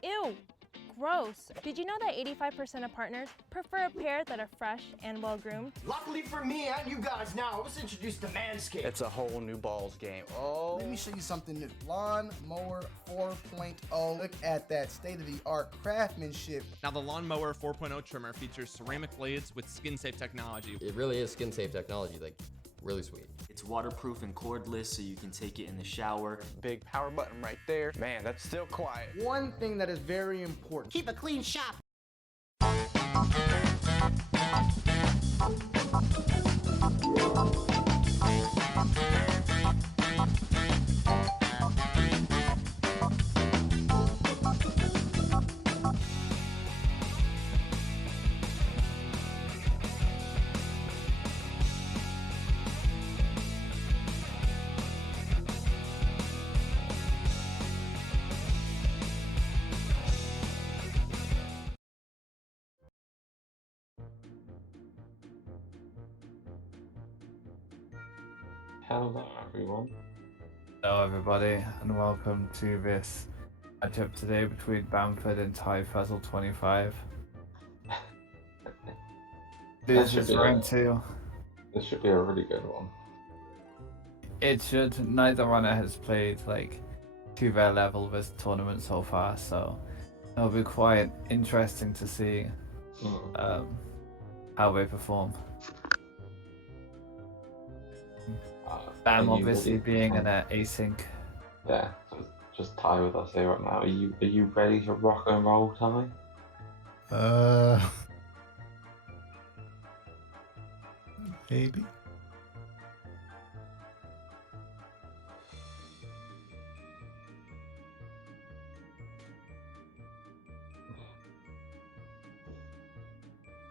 Ew, gross. Did you know that 85% of partners prefer a pair that are fresh and well-groomed? Luckily for me and you guys now, I was introduced to Manscaped. It's a whole new balls game. Oh. Let me show you something new. Lawn Mower 4.0. Look at that state-of-the-art craftsmanship. Now the Lawn Mower 4.0 trimmer features ceramic blades with skin-safe technology. It really is skin-safe technology, like really sweet. It's waterproof and cordless, so you can take it in the shower. Big power button right there. Man, that's still quiet. One thing that is very important. Keep a clean shop. Hello everyone. Hello everybody and welcome to this matchup today between Bamford and Tyfuzzle 25. This is round 2. This should be a really good one. It should. Neither runner has played to their level this tournament so far, so it'll be quite interesting to see how they perform. Bam obviously being an async. Yeah, so just tie with us here right now. Are you ready to rock and roll, Tommy? Maybe.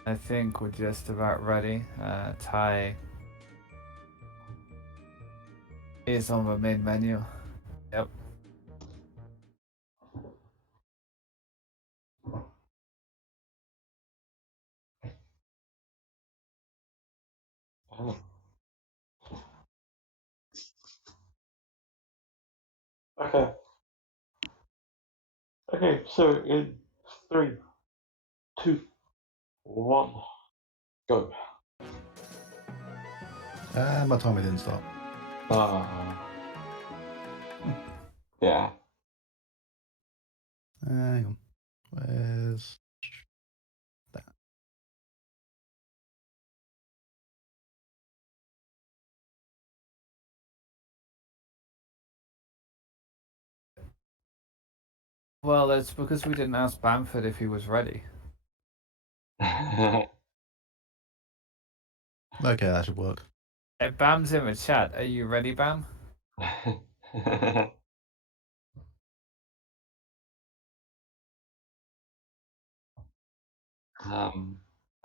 I think we're just about ready. Ty is on the main menu. Yep. Oh. Okay. Okay, so in 3, 2, 1, go. My timer didn't stop. Yeah. Hang on. Where's that? Well, it's because we didn't ask Bamford if he was ready. Okay, that should work. Hey, Bam's in the chat. Are you ready, Bam?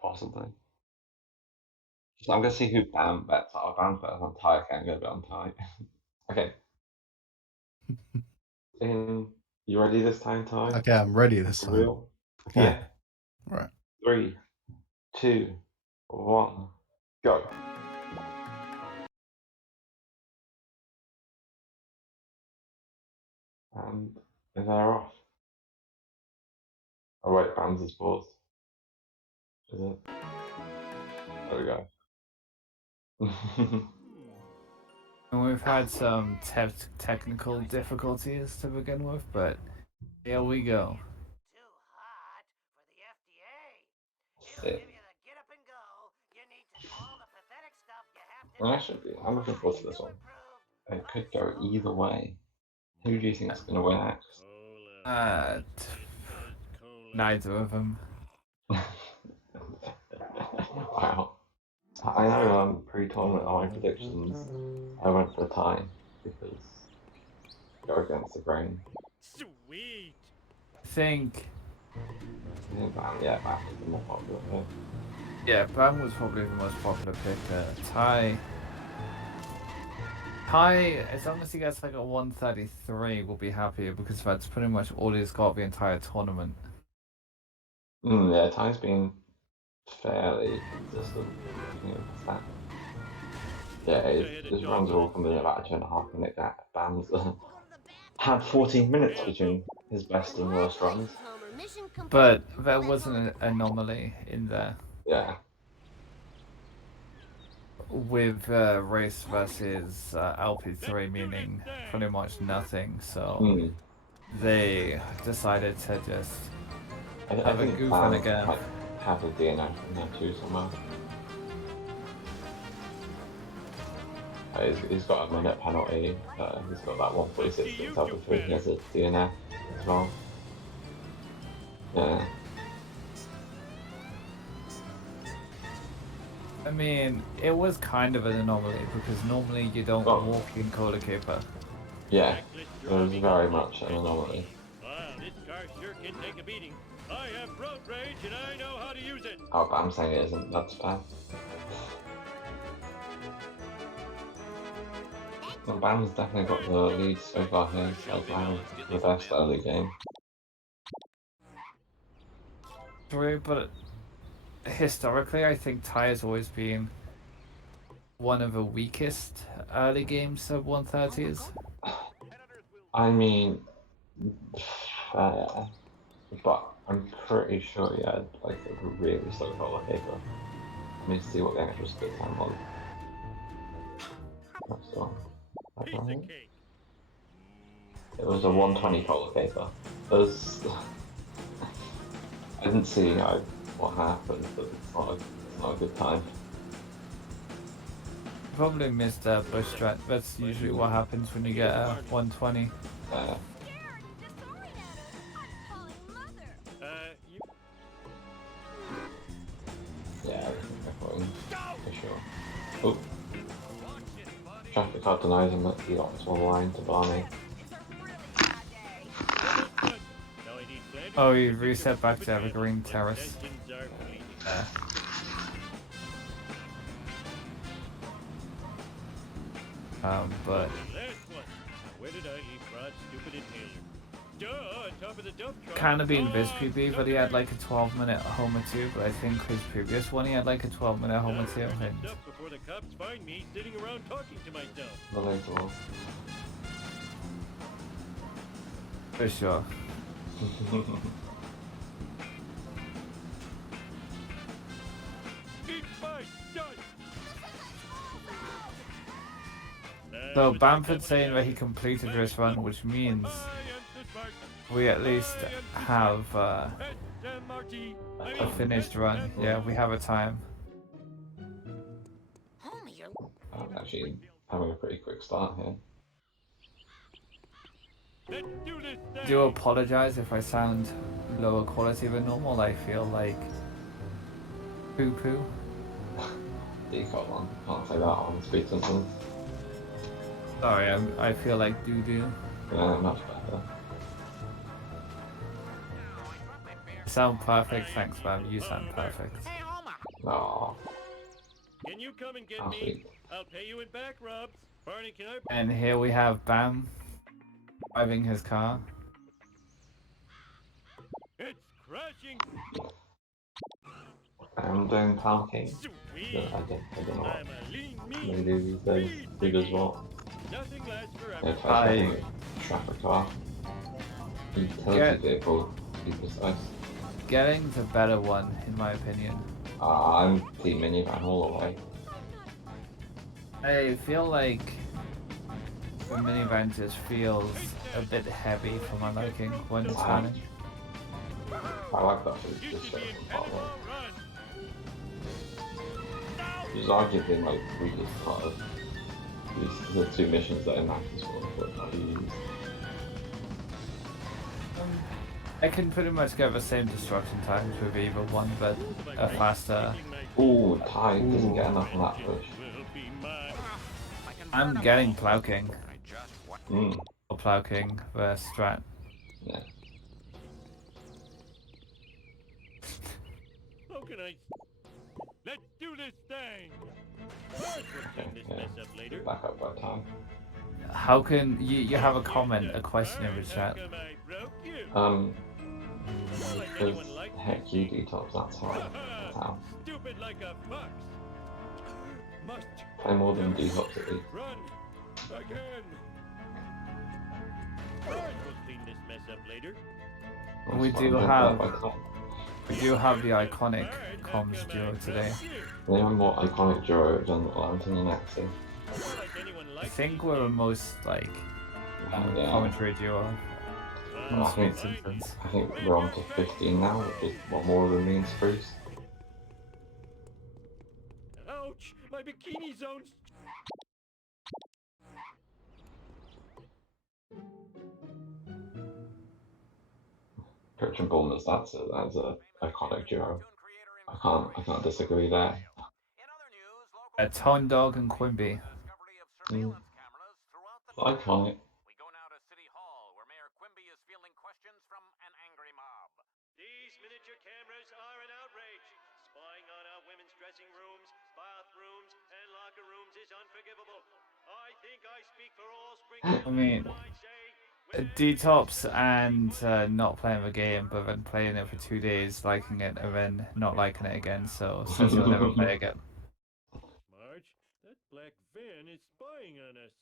Possibly. So I'm gonna see who Bam bets are. Bam bets on Ty. Okay, I'm gonna bet on Ty. Okay. You ready this time, Ty? Okay, I'm ready this For time. real? Okay. Yeah. Right. 3, 2, 1, go. And they're off. Oh wait, Bam's is paused. Is it? There we go. And we've had some technical difficulties to begin with, but here we go. Sick. I'm looking forward to this one. It could go either way. Who do you think is going to win next? Neither of them. Wow. I know pre-tournament on my predictions, I went for Ty because go against the grain. Sweet. I think. Bam is the more popular pick. Yeah, Bam was probably the most popular pick. Ty, as long as he gets like a 133, we'll be happier because that's pretty much all he's got the entire tournament. Yeah, Ty's been fairly consistent. His runs are all coming in about 2.5 minute gap. Bam's had 14 minutes between his best and worst runs. But there was an anomaly in there. Yeah. With race versus LP3 meaning pretty much nothing, so they decided to just have a goof and a gap. Have a DNF in there too somehow. He's got a minute penalty. He's got that 146 that's LP3. He has a DNF as well. Yeah. I mean, it was kind of an anomaly because normally you don't walk in Cola Caper. Yeah, it was very much an anomaly. Wow, this car sure can take a beating. I have road rage and I know how to use it. Oh, but I'm saying it isn't. That's bad. Well, Bam's definitely got the lead so far here. So Bam the best early game. True, but historically, I think Ty has always been one of the weakest early game sub 130s. I mean, fair, but I'm pretty sure he had like a really slow roller paper. Let me see what the actual split time was. It was a 120 color paper. I didn't see what happened, but it's not a good time. Probably missed a bush strat. That's usually what happens when you get a 120. Yeah, definitely, for sure. Oh. Traffic car denies him at the optimal line to Barney. Oh, you reset back to Evergreen Terrace. But kind of being this PB, but he had like a 12-minute Homer 2, but I think his previous one he had like a 12-minute Homer 2. And before the cops find me sitting around talking to myself. Relatable. for sure. So Bamford's saying that he completed this run, which means we at least have a finished run. Yeah, we have a time. I'm actually having a pretty quick start here. I do apologize if I sound lower quality than normal. I feel like poo-poo. Default one. Can't say that on speed something. Sorry, I feel like doo-doo. Yeah, much better. You sound perfect, thanks man. You sound perfect. Aww. Can you come and get Oh, me? sweet. I'll pay you in back rubs. Barney, can I? And here we have Bam driving his car. It's crashing. I'm doing parking. I don't know what they do these days. Who does what? Nothing lasts Yeah, forever. traffic car. Utility vehicle, to be precise. Getting the better one, in my opinion. I'm team minivan all the way. I feel like the minivan just feels a bit heavy for my liking when it's running. I like that for this show from part one. Which is arguably my weakest part of the two missions that I matches for, but not used. I can pretty much get the same destruction times with either one, but a faster. Ooh, Ty doesn't get enough on that push. I'm getting Plow King. Mm. Or Plow King the strat. Yeah. How can I? Let's do this thing. Okay, back up by time. How can you have a comment, a question in the chat? Because heck you detox, that's how. Stupid like a fox. Must Play more than detox at least. run again. We'll clean this mess up later. We do have the iconic comms duo today. The only more iconic duo than Lantern and Axie. I think we're the most like Yeah. commentary duo. I think we're on to 15 now, which is one more than me and Spruce. Ouch! My bikini zone's. Coach and Bulmers, that's a iconic duo. I can't disagree there. Tone Dog and Quimby. Mm. Iconic. These miniature cameras are an outrage. Spying on our women's dressing rooms, bathrooms, and locker rooms is unforgivable. I think I speak for all spring. I mean, detox and not playing the game, but then playing it for 2 days, liking it, and then not liking it again. So says he'll never play again. Marge, that black van is spying on us.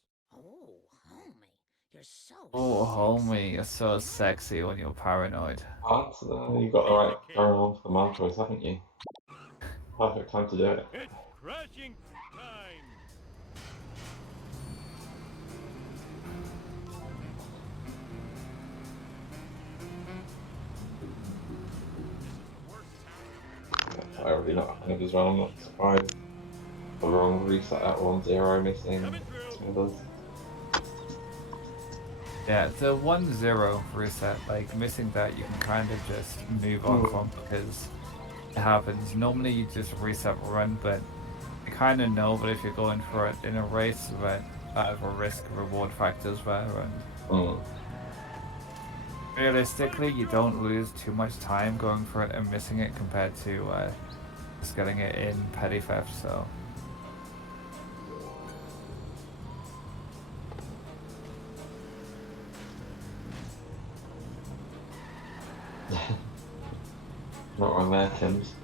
Oh, homie, you're so sexy when you're paranoid. What? You got the right pheromones for Marcos, haven't you? Perfect time to do it. It's crashing time. I already know how it is well, I'm not surprised. The wrong reset at 1-0 missing. Yeah, the 1-0 reset, like missing that, you can kind of just move on from because it happens. Normally you just reset the run, but you kind of know that if you're going for it in a race, that a risk reward factors there. And realistically, you don't lose too much time going for it and missing it compared to just getting it in petty theft. So. Not wrong there, Tim's.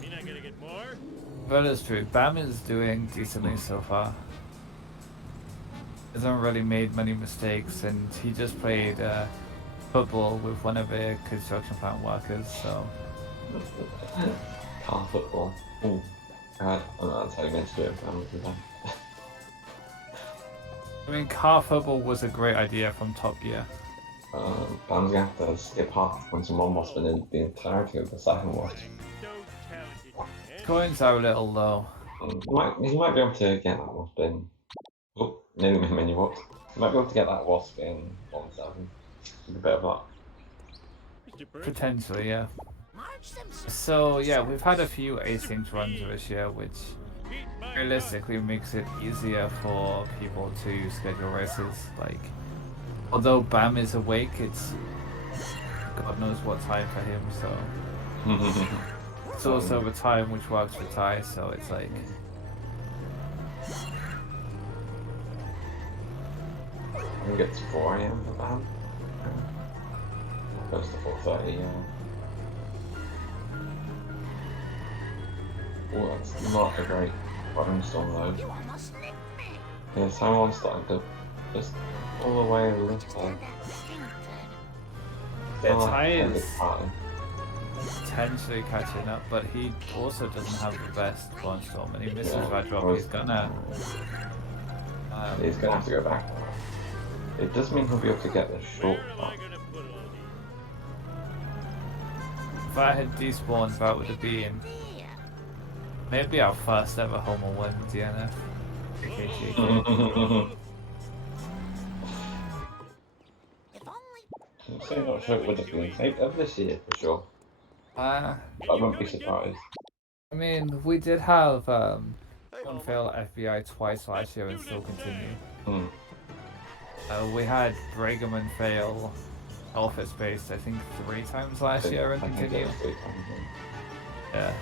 Mean I gotta get more? That is true. Bam is doing decently so far. Hasn't really made many mistakes, and he just played football with one of the construction plant workers, so... Car football. Ooh. I don't know, that's how you meant to do it, but I mean, car football was a great idea from Top Gear. I'm gonna have to skip half when someone was in the entirety of the second watch. Coins are a little low. You might be able to get that wasp in. Oh, nearly my mini wasp. You might be able to get that wasp in 1-7. With a bit of luck. Potentially, yeah. So yeah, we've had a few async runs this year, which realistically makes it easier for people to schedule races. Like, although Bam is awake, it's God knows what time for him, so it's also the time which works for Ty, so it's like... I think it's 4 AM for Bam. Close to 4:30, yeah. Oh, that's not a great brainstorm though. Yeah, someone's starting to just all the way a little. Yeah, Ty is potentially catching up, but he also doesn't have the best brainstorm, and he misses that drop. He's gonna have to go back. It does mean he'll be able to get the short part. If I had despawned, that would have been maybe our first ever Homer win DNF. I'm so not sure it would have been. Maybe of this year for sure. I wouldn't be surprised. I mean, we did have one fail FBI twice last year and still continue. We had Bregaman fail Office Space, I think 3 times last year and continue. Yeah.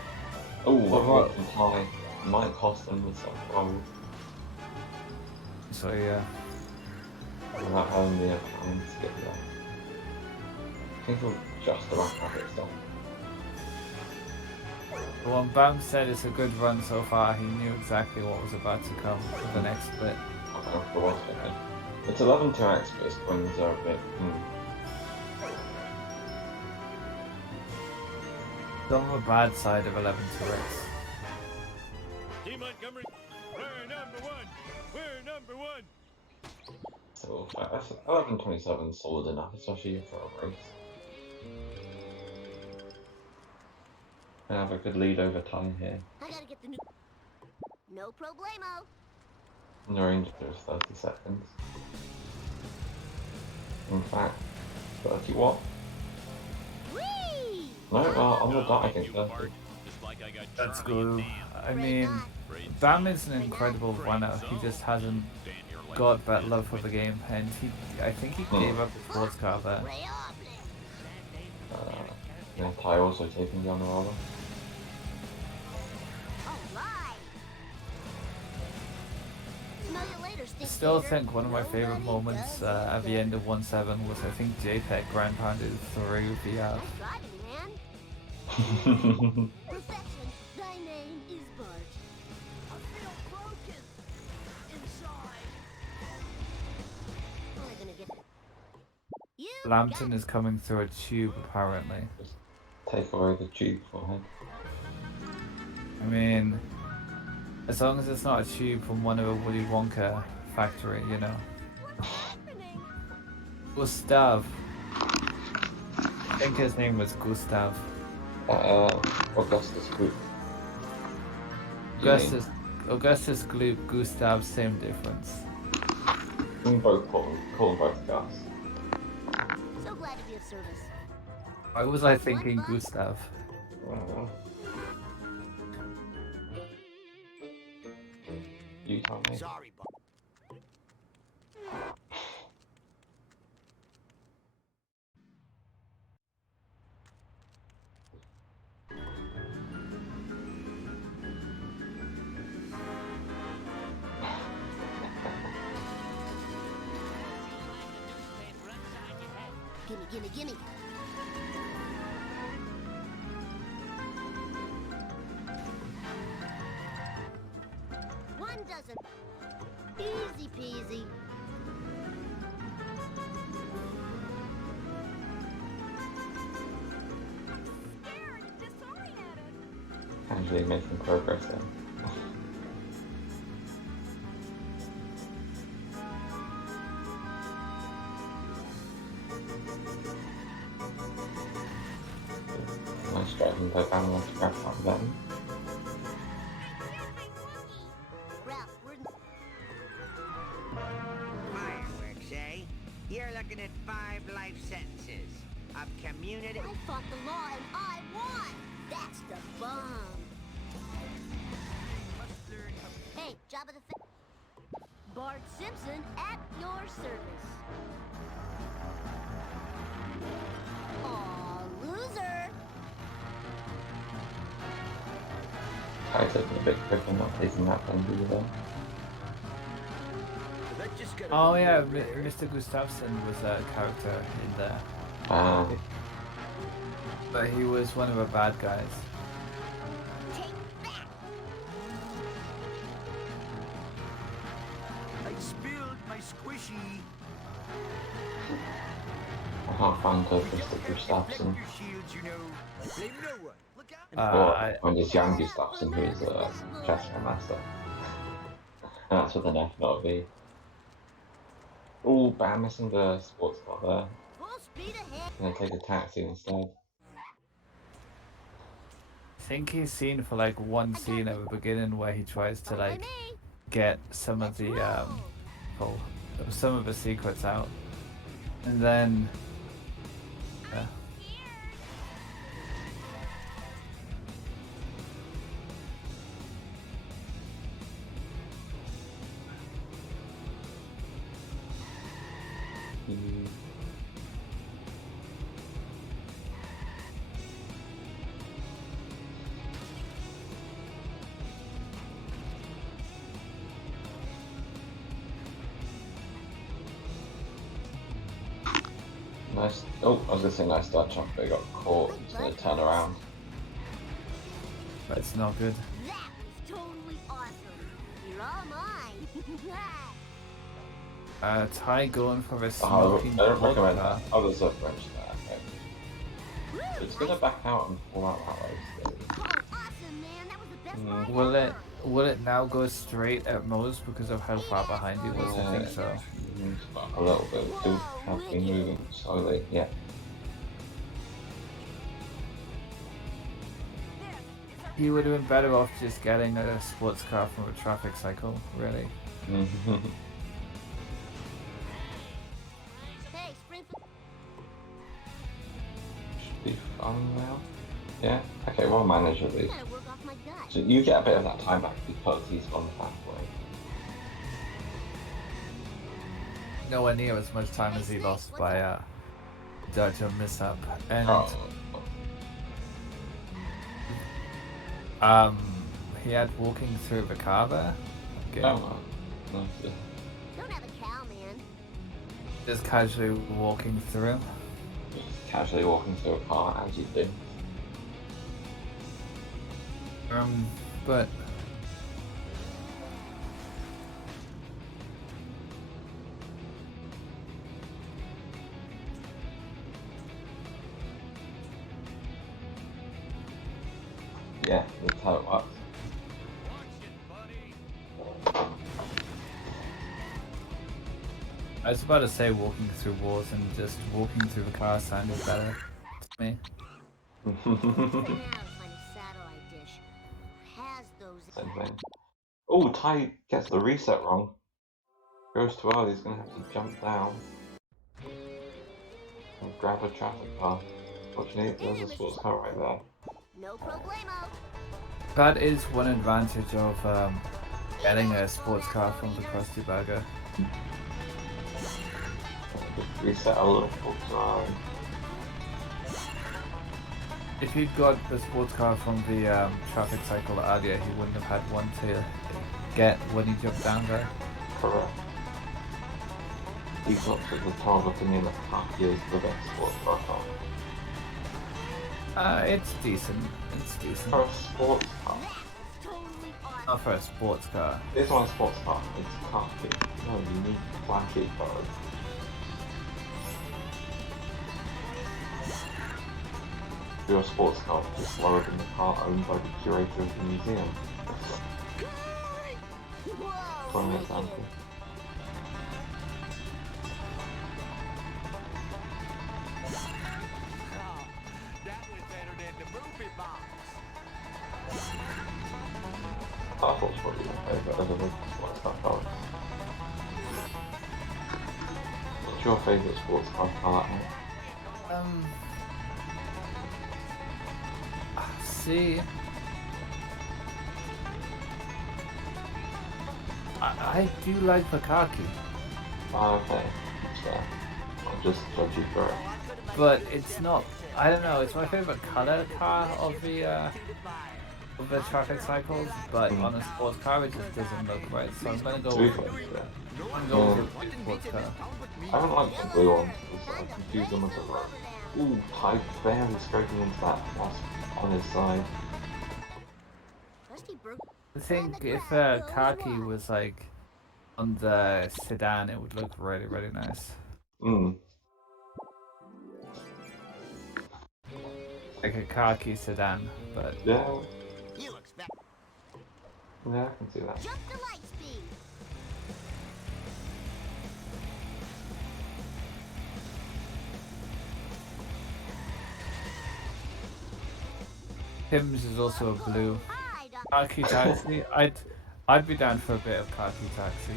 Oh, what high might cost them with some gold. So yeah. Without having the time to get that. I think we'll just about have it stuff. Well, Bam said it's a good run so far. He knew exactly what was about to come for the next split. It's 11 to X, but its coins are a bit. On the bad side of 11 to X. Team Montgomery, we're number 1. We're number 1. So 11:27 is solid enough, especially for a race. I have a good lead over time here. I gotta get the new. No problemo. The range is 30 seconds. In fact, 30 what? No, on the dot I think 30. That's good. I mean, Bam is an incredible runner. He just hasn't got that love for the game, and I think he gave up the sports car there. Yeah, Ty also taking down the roller. I still think one of my favorite moments at the end of 1-7 was I think JPEG ground pounded through the Perfection, thy name is Bart. I feel broken inside. Only gonna get Lambton is coming through a tube apparently. Take away the tube for him. I mean, as long as it's not a tube from one of the Willy Wonka factory, you know. Gustav. I think his name was Gustav. Augustus Gloop. Augustus Gloop, Gustav, same difference. We both call them both Gus. So glad to be of service. Why was I thinking Gustav? You tell me. Sorry, Bob. Gimme, gimme, gimme. One dozen. Easy peasy. actually making progress then. Nice driving by Bamford to grab that button. Fireworks, eh? You're looking at 5 life sentences of community. I fought the law and I won. That's the bomb. Hey, job of the Bart Simpson at your service. Aw, loser. I took a bit quicker not taking that penalty though. Oh yeah, Mr. Gustafsson was a character in there. But he was one of the bad guys. I spilled my squishy. I can't find Mr. Gustafsson. Or just young Gustafsson, who is a chess master. That's what the F not be. Oh, but I'm missing the sports car there. Can I take a taxi instead? I think he's seen for like one scene at the beginning where he tries to like get some of the some of the secrets out, and then Nice. Oh, I was gonna say nice dodge jump, but I got caught. Just gonna turn around. But it's not good. That was totally awesome. You're all mine. Ty going for a I smoking don't blood recommend car. that. I'll just wrench that. Okay. It's gonna back out and pull out that way. Awesome, man. That was the best ride Will it now go straight at Moe's because of how far behind he was? I think so. A little bit. We do have to be moving slowly. Yeah. He would have been better off just getting a sports car from a traffic cycle, really. Hey, Springfield. Should be fun now. Yeah. Okay, well managed at least. Gotta work off my gut. So you get a bit of that time back because he's gone the fast way. Nowhere near as much time as he lost by dodge or mishap. And he had walking through the car there. Okay. Oh, Don't have a cow, man. Just casually walking through. Just casually walking through a car as you do. But yeah, that's how it works. I was about to say walking through walls, and just walking through the car sounded better to me. Same thing. Oh, Ty gets the reset wrong. Goes too early, he's gonna have to jump down and grab a traffic car. Fortunately, there's a sports car right there. No problemo. That is one advantage of getting a sports car from the Krusty Burger. Reset a little time. If he'd got the sports car from the traffic cycle earlier, he wouldn't have had one to get when he jumped down there. Correct. He's not at the top opinion of Taki is the best sports car car. It's decent. It's decent. For a sports car. Not for a sports car. This one's a sports car. It's Taki. No, you need flashy cars. Your sports car just lowered in the car owned by the curator of the museum. For an example. Tyfuzzle's probably my favourite of the sports car cars. What's your favourite sports car car? See, I do like the khaki. Oh, okay. Yeah. I'll just judge you for it. But it's not. I don't know. It's my favorite color car of the traffic cycles. But on a sports car, it just doesn't look right. So I'm gonna go with. I'm going with the sports car. I don't like the blue ones because I confuse them with the red. Ooh, Ty barely scraping into that moss on his side. I think if khaki was like on the sedan, it would look really, really nice. Like a khaki sedan, but yeah. Yeah, I can see that. Jump to light speed. Tim's is also a blue. Khaki taxi. I'd be down for a bit of khaki taxi.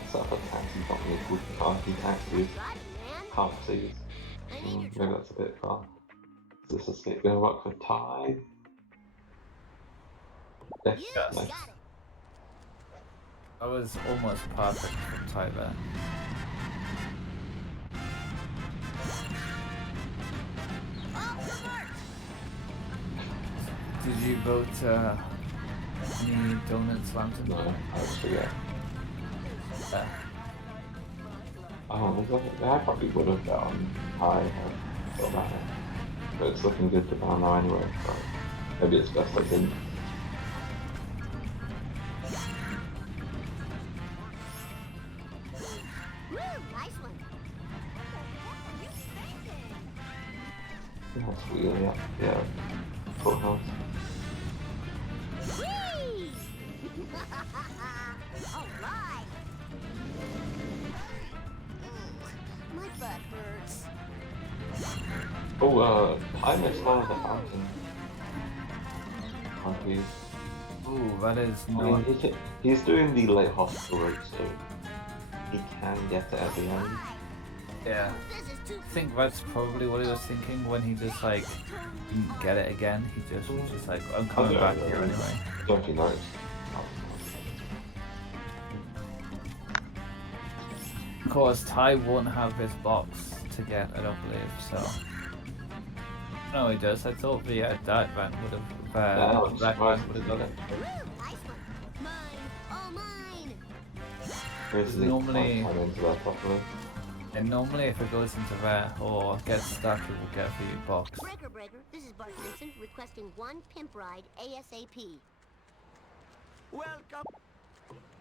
What's up, a taxi company called khaki taxis? Taxis. Maybe that's a bit far. Is this escape going to work for Ty? Yes. Nice. That was almost perfect from Ty there. Did you vote any donuts lantern? No, I just forget. Oh, I probably would have gone high about it. But it's looking good to ban now anyway, so maybe it's best I didn't. That's really up, yeah. Full house. Alright. My butt hurts. Oh, I missed one of the fountain. Monkeys. Ooh, that is not... I mean, he's doing the late hospital route, so he can get it at the end. Yeah. I think that's probably what he was thinking when he just like didn't get it again. He just was just like, I'm coming back here anyway. Don't you know? Of course, Ty won't have his box to get, I don't believe, so... No, he does. I thought the dirt van would have... black van would have got it. Normally... And normally if it goes into there or gets stuck, it will get the box. Breaker, this is Bart Simpson requesting one pimp ride ASAP. Welcome.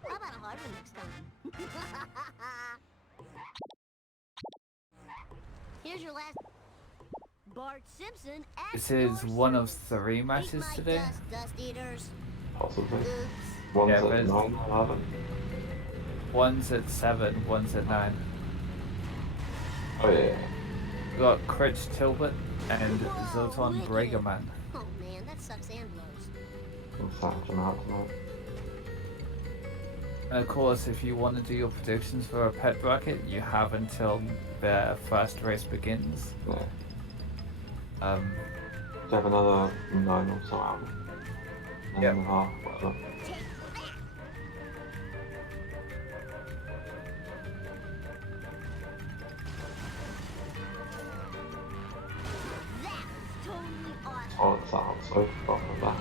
How about a hard one next time? Here's your last... Bart Simpson at This is one of 3 matches today. Dust eaters. Possibly. One's at 9, 11. One's at 7, one's at 9. Oh yeah. We got Critch Tilbert and Zoton Bregerman. Oh man, that sucks and blows. We'll sound them out tonight. And of course, if you want to do your predictions for a pet bracket, you have until the first race begins. Yeah. Do you have another 9 or so hours? 9.5, whatever. Oh, it sounds so fun with that.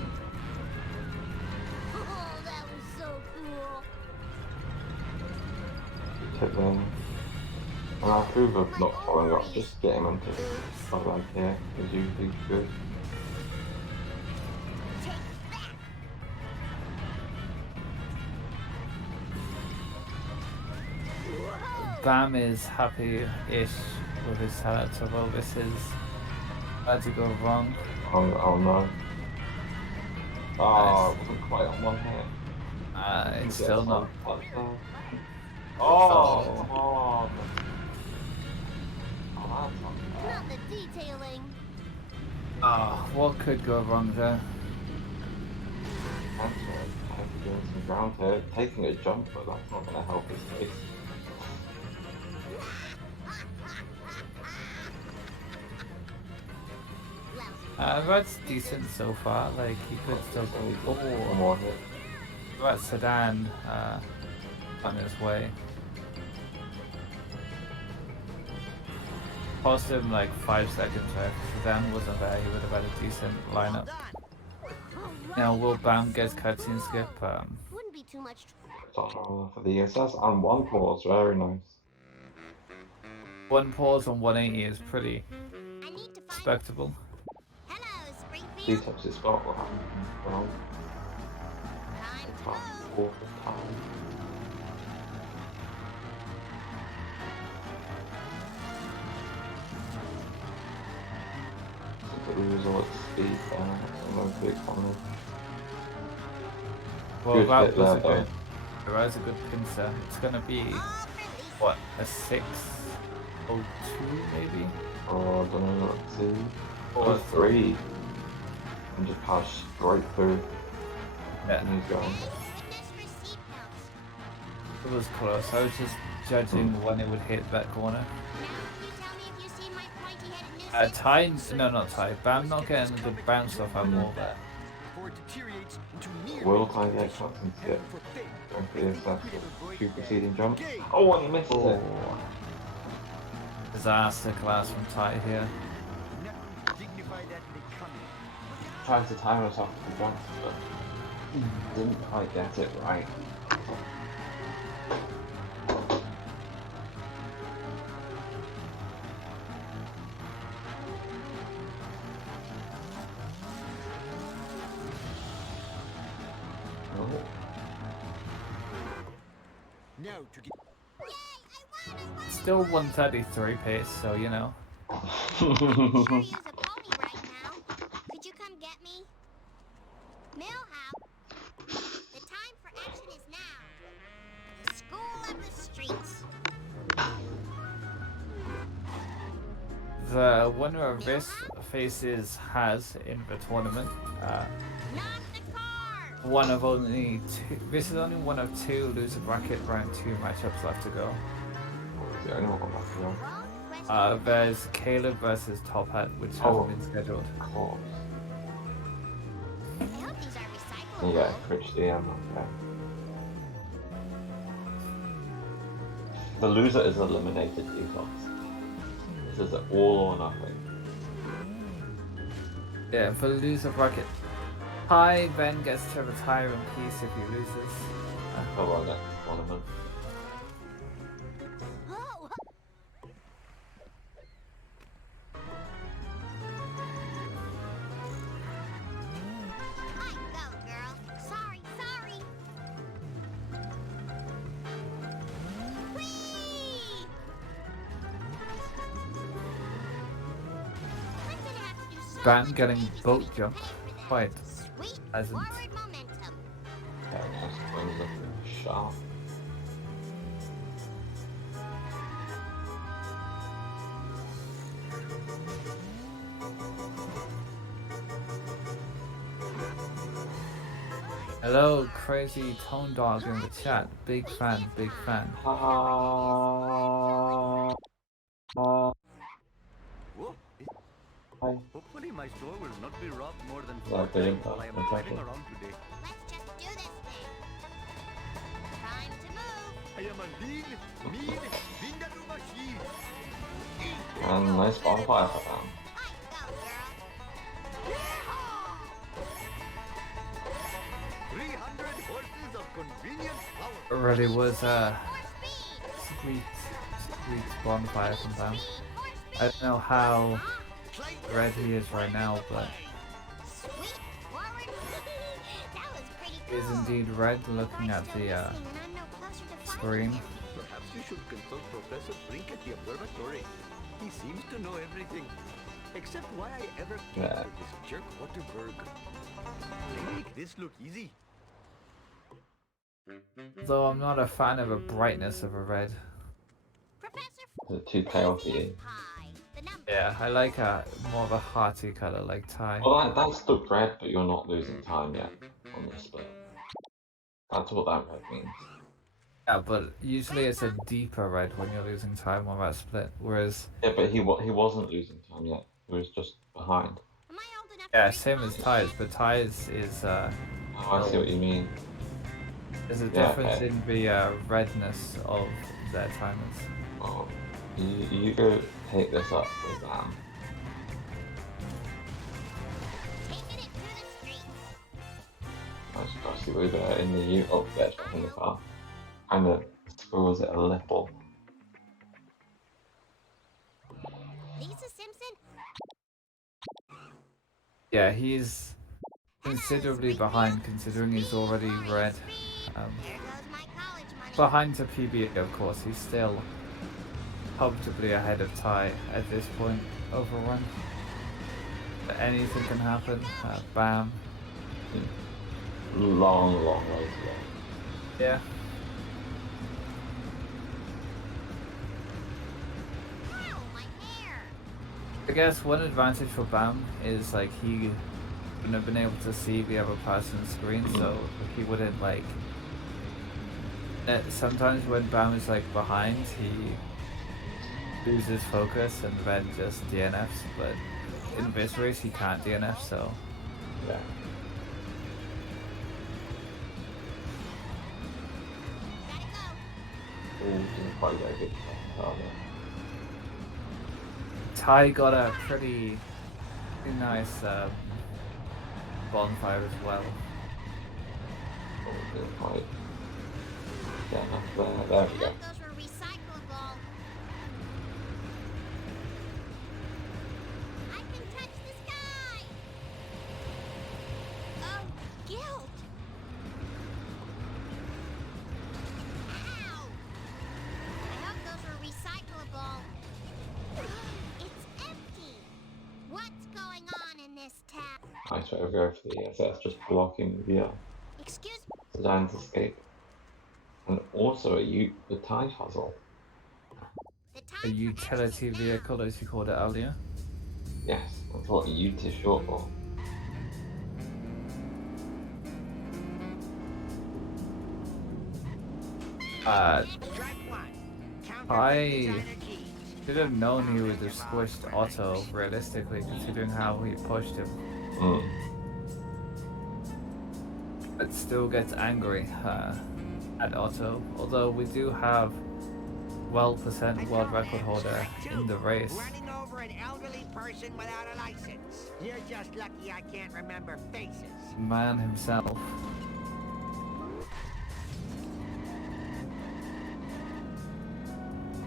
Oh, that was so cool. Tip there. And I approve of not following up, just get him into stuff like here, is usually good. Bam is happy-ish with his setup, so well, this is How'd you go wrong? Oh no. Oh, it wasn't quite on one hit. It's still not. Oh, Oh. come on. Oh, that's not bad. Not the detailing. Ah, what could go wrong there? Actually, I have to doing some ground here. Taking a jump, but that's not going to help his case. Red's decent so far. Like he could still go. One more hit. Red Sedan on his way. Cost him like 5 seconds, right? If Sedan wasn't there, he would have had a decent lineup. Now, will Bam get cutscene skip? Wouldn't be too much. For the ESS and one pause, very nice. One pause on 180 is pretty respectable. Detox is spot will happen well. Fourth time. The result speed there, no big comment. Well, that was a good pincer. It's gonna be what, a 6:02 maybe? Oh, I don't know, let's see. Or 3. And just pass straight through. Yeah. And he's going. It was close. I was just judging when it would hit that corner. No, not Ty. Bam not getting a good bounce off our wall there. Will Ty get shots and skip? Going for the ESS. 2 preceding jumps. Oh, and he missed it! Disaster class from Ty here. Tried to time himself to the jump, but didn't quite get it right. Still 133 pace, so you know. Sure is a pony right now. Could you come get me? Millhouse. The time for action is now. The school of the streets. The winner of this faces Has in the tournament. One of only 2. This is only one of 2 loser bracket round 2 matchups left to go. There's Caleb versus Top Hat, which hasn't been scheduled. Yeah, Rich DM, okay. The loser is eliminated detox. This is all or nothing. Yeah, for the loser bracket. Hi, Ben gets to retire in peace if he loses. Oh, well, next tournament. Bam getting boat jump. Quite hasn't. Sharp. Hello, crazy tone dog in the chat. Big fan, big fan. Hopefully my store will not be robbed more than 4 Like times while I am driving around today. Let's just do this thing. Time to move. I am a lean, mean, Vindaloo machine. And nice bonfire for them. 300 horses of convenient power. It really was a sweet bonfire from them. I don't know how red he is right now, but he is indeed red looking at the screen. Perhaps you should consult Professor Brink at the observatory. He seems to know everything. Except why I ever came to this jerk Waterberg. They make this look easy. Though I'm not a fan of the brightness of a red. Is it too pale for you? Yeah, I like a more of a hearty color like Ty. Well, that's the red, but you're not losing time yet on the split. That's what that red means. Yeah, but usually it's a deeper red when you're losing time on that split, whereas... Yeah, but he wasn't losing time yet. He was just behind. Yeah, same as Ty's, but Ty's is... Oh, I see what you mean. There's a difference in the redness of their timers. Oh, you go take this up with Bam. Nice, Darcy with in the U. Oh, there's back in the car. And the squirrel's at a little. Lisa Simpson? Yeah, he's considerably behind considering he's already red. Behind to PB, of course, he's still comfortably ahead of Ty at this point, overrun. But anything can happen. Bam. Long way to go. Yeah. I guess one advantage for Bam is like he wouldn't have been able to see the other person's screen, so he wouldn't like. Sometimes when Bam is like behind, he loses focus and then just DNFs. But in this race, he can't DNF, so yeah. Didn't quite get a good shot. Ty got a pretty nice bonfire as well. Oh, didn't quite get enough there. There we go. Those were recyclable. I can touch the sky. Oh, guilt. Ow. I hope those were recyclable. It's empty. What's going on in this tap? I try to go for the ESS, just blocking the Excuse Sedan's escape. And also the Tyfuzzle. A utility vehicle, as you called it earlier. Yes, that's what UT is short for. I should have known he would have squished Otto, realistically, considering how he pushed him. But still gets angry at Otto, although we do have 12% world record holder in the race. Running over an elderly person without a license. You're just lucky I can't remember faces. Man himself.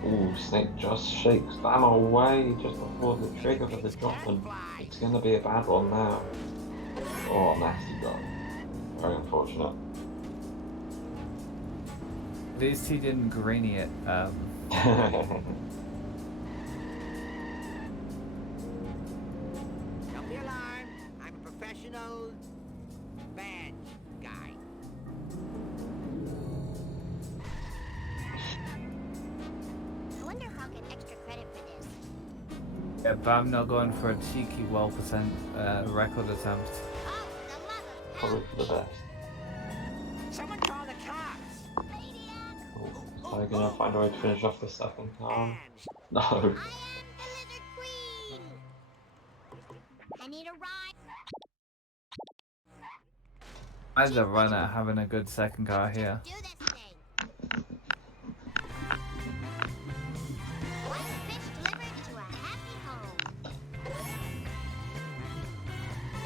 Ooh, Snake just shakes Bam away just before the trigger for the drop, and it's gonna be a bad one now. Oh, nasty drop. Very unfortunate. At least he didn't greeny it. Don't be alarmed. I'm a professional badge guy. I wonder if I'll get extra credit for this. Yeah, Bam not going for a cheeky 12% record attempt. Probably for the best. Someone call the cops. Oh, are they gonna find a way to finish off the second car? No. I need a ride. As a runner, having a good second car here.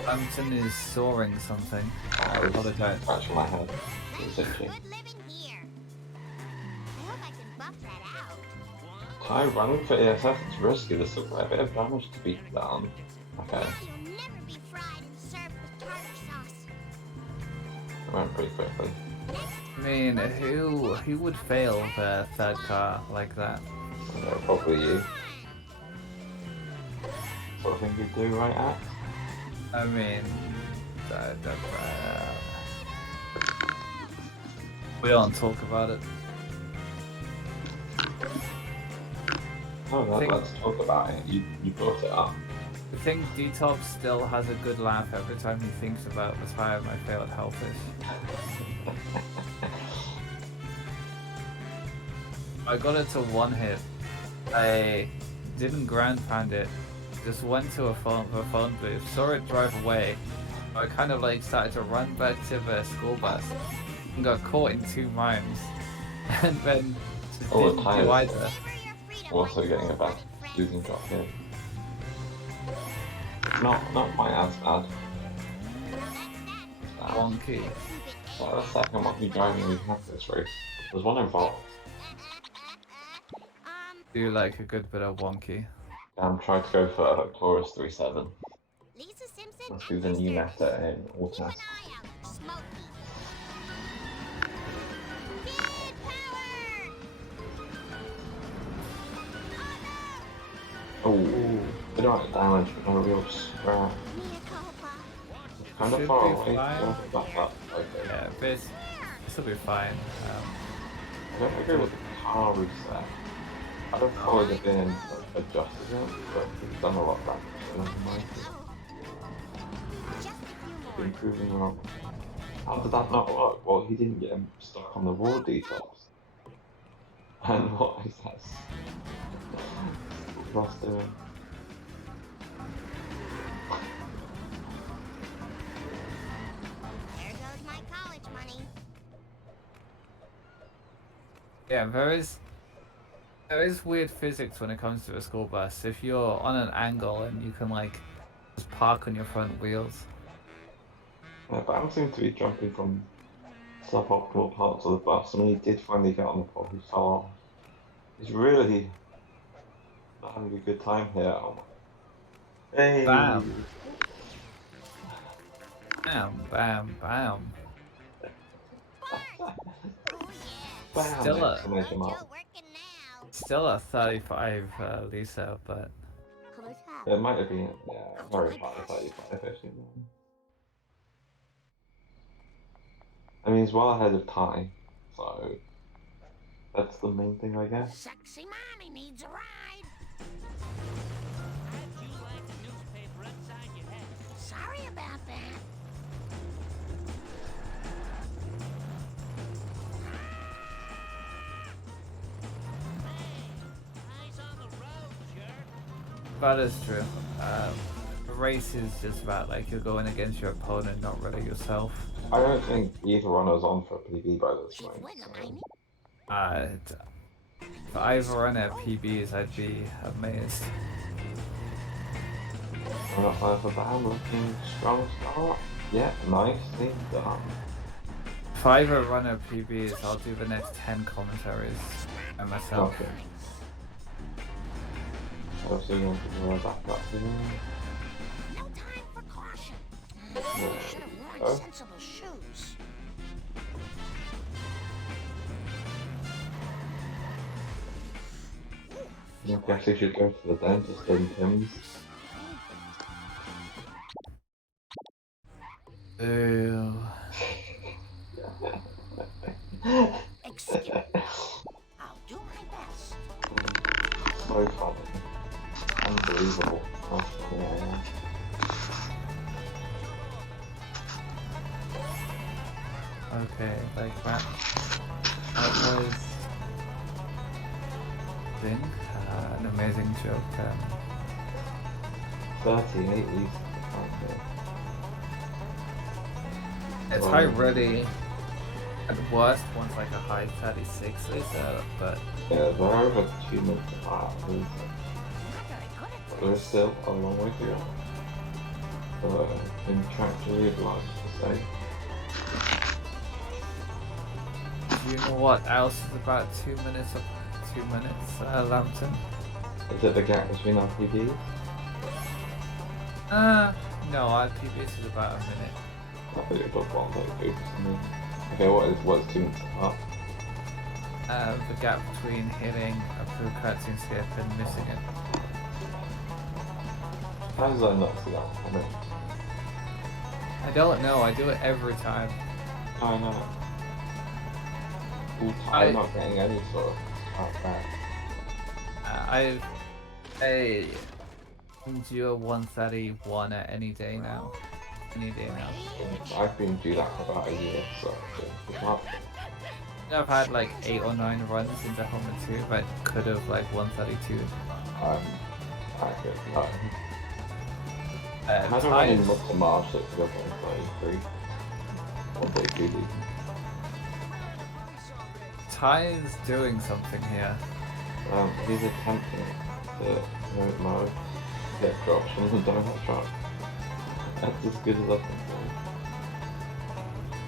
Hampton is soaring something. I apologize. Scratching my head. It's itchy. Ty running for ESF, it's risky. This looks like a bit of damage to beat down. Okay. It went pretty quickly. I mean, who would fail the third car like that? Probably you. sort of thing you do, right, Axe? I mean, we don't talk about it. No, let's talk about it. You brought it up. I think Detox still has a good laugh every time he thinks about the time I failed Hellfish. I got it to one hit. I didn't ground pound it. Just went to a phone booth, saw it drive away. I kind of like started to run back to the school bus and got caught in 2 mimes. And then just didn't do either. Also getting a bad losing drop here. Not my as bad. Wonky. The second one we driving we have this race. There's one involved. Do you like a good bit of wonky? I'm trying to go for a Chorus 3-7. Let's do the new meta in Autonas. Oh, bit of damage, but not a real scrap. It's kind of far away. Back up. Okay. Yeah, this will be fine. I don't agree with the car reset. I don't know if it's been adjusted yet, but it's done a lot better. So never mind. It's improving a lot. How did that not work? Well, he didn't get him stuck on the wall detox. And what is that? What's doing? There goes my college money. Yeah, there is weird physics when it comes to a school bus. If you're on an angle and you can like just park on your front wheels. Yeah, but I seem to be jumping from suboptimal parts of the bus, and when he did finally get on the pole, he fell off. He's really not having a good time here. Hey! Bam! Bam, bam, bam. Bam! Still a 35 Lisa, but it might have been, very high 35 actually. I mean, he's well ahead of Ty, so that's the main thing, I guess. Sexy mommy needs a ride. How'd you like the newspaper upside your head? Sorry about that. Eyes on the road, jerk. that is true. A race is just about like you're going against your opponent, not really yourself. I don't think either runner's on for PB by this point. If either run at PBs, I'd be amazed. We're not playing for Bam, looking strong start. Yeah, nicely done. If either run at PBs, I'll do the next 10 commentaries by myself. Okay. Also, you want to go back up here. No time for caution. Yeah. Should have worn sensible shoes. I guess you should go to the dentist in Tim's. Ew. Excuse me. I'll do my best. So funny. Unbelievable. Oh, yeah. Okay, like that. That was, I think, an amazing joke. 38 weeks. It's high ready. At worst, one's like a high 36 later, but yeah, they're over 2 minutes apart. But there's still a long way to go. Contractually obliged to say. do you know what else is about 2 minutes? 2 minutes, Lambton? Is it the gap between RPDs? No, RPBs is about a minute. I thought it was 1.2 or something. Okay, what's 2 minutes apart? The gap between hitting a full cutscene skip and missing it. How does I not see that one coming? I don't know, I do it every time. I know. I'm not getting any sort of back. I endure 131 at any day now. Any day now. I've been doing that for about a year, so it's not. I've had like 8 or 9 runs into Helmet 2, but could have like 132. Accurate, no. How do I even look to March that could have 133? 132 even. Ty is doing something here. He's attempting to move mode, get drops from the donut shop. That's as good as I can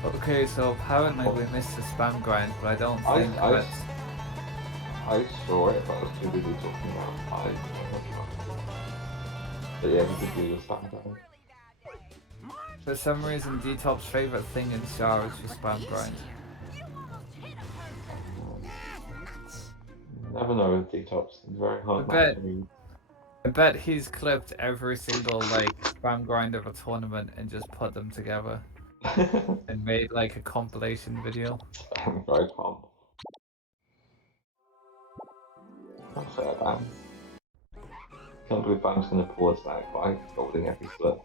do. Okay, so apparently we missed the spam grind, but I don't think that's... I saw it, but I was too busy talking about it. But yeah, we could do the spam grind. For some reason, D-Top's favourite thing in Star is the spam grind. Never know with D-Tops, it's very hard. I bet he's clipped every single like spam grind of a tournament and just put them together and made like a compilation video. Spam grind comp. Not fair, Bam. Can't believe Bam's gonna pause back by holding every flip.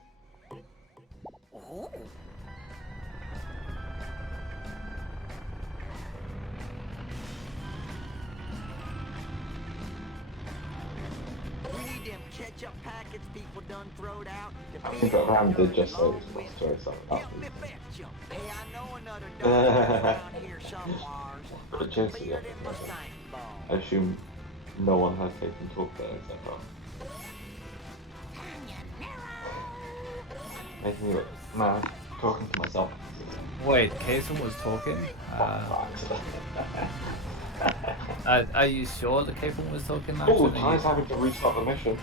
Ketchup packets people done throwed out. I think that Ram did just say this was story something about Hey, I know another dog around here somewhere. but Jesse, I assume no one has taken talk there except Ram. Making me look mad, talking to myself. Wait, Kaysen was talking? Are you sure that Kaysen was talking? Oh, Ty's having to restart the mission.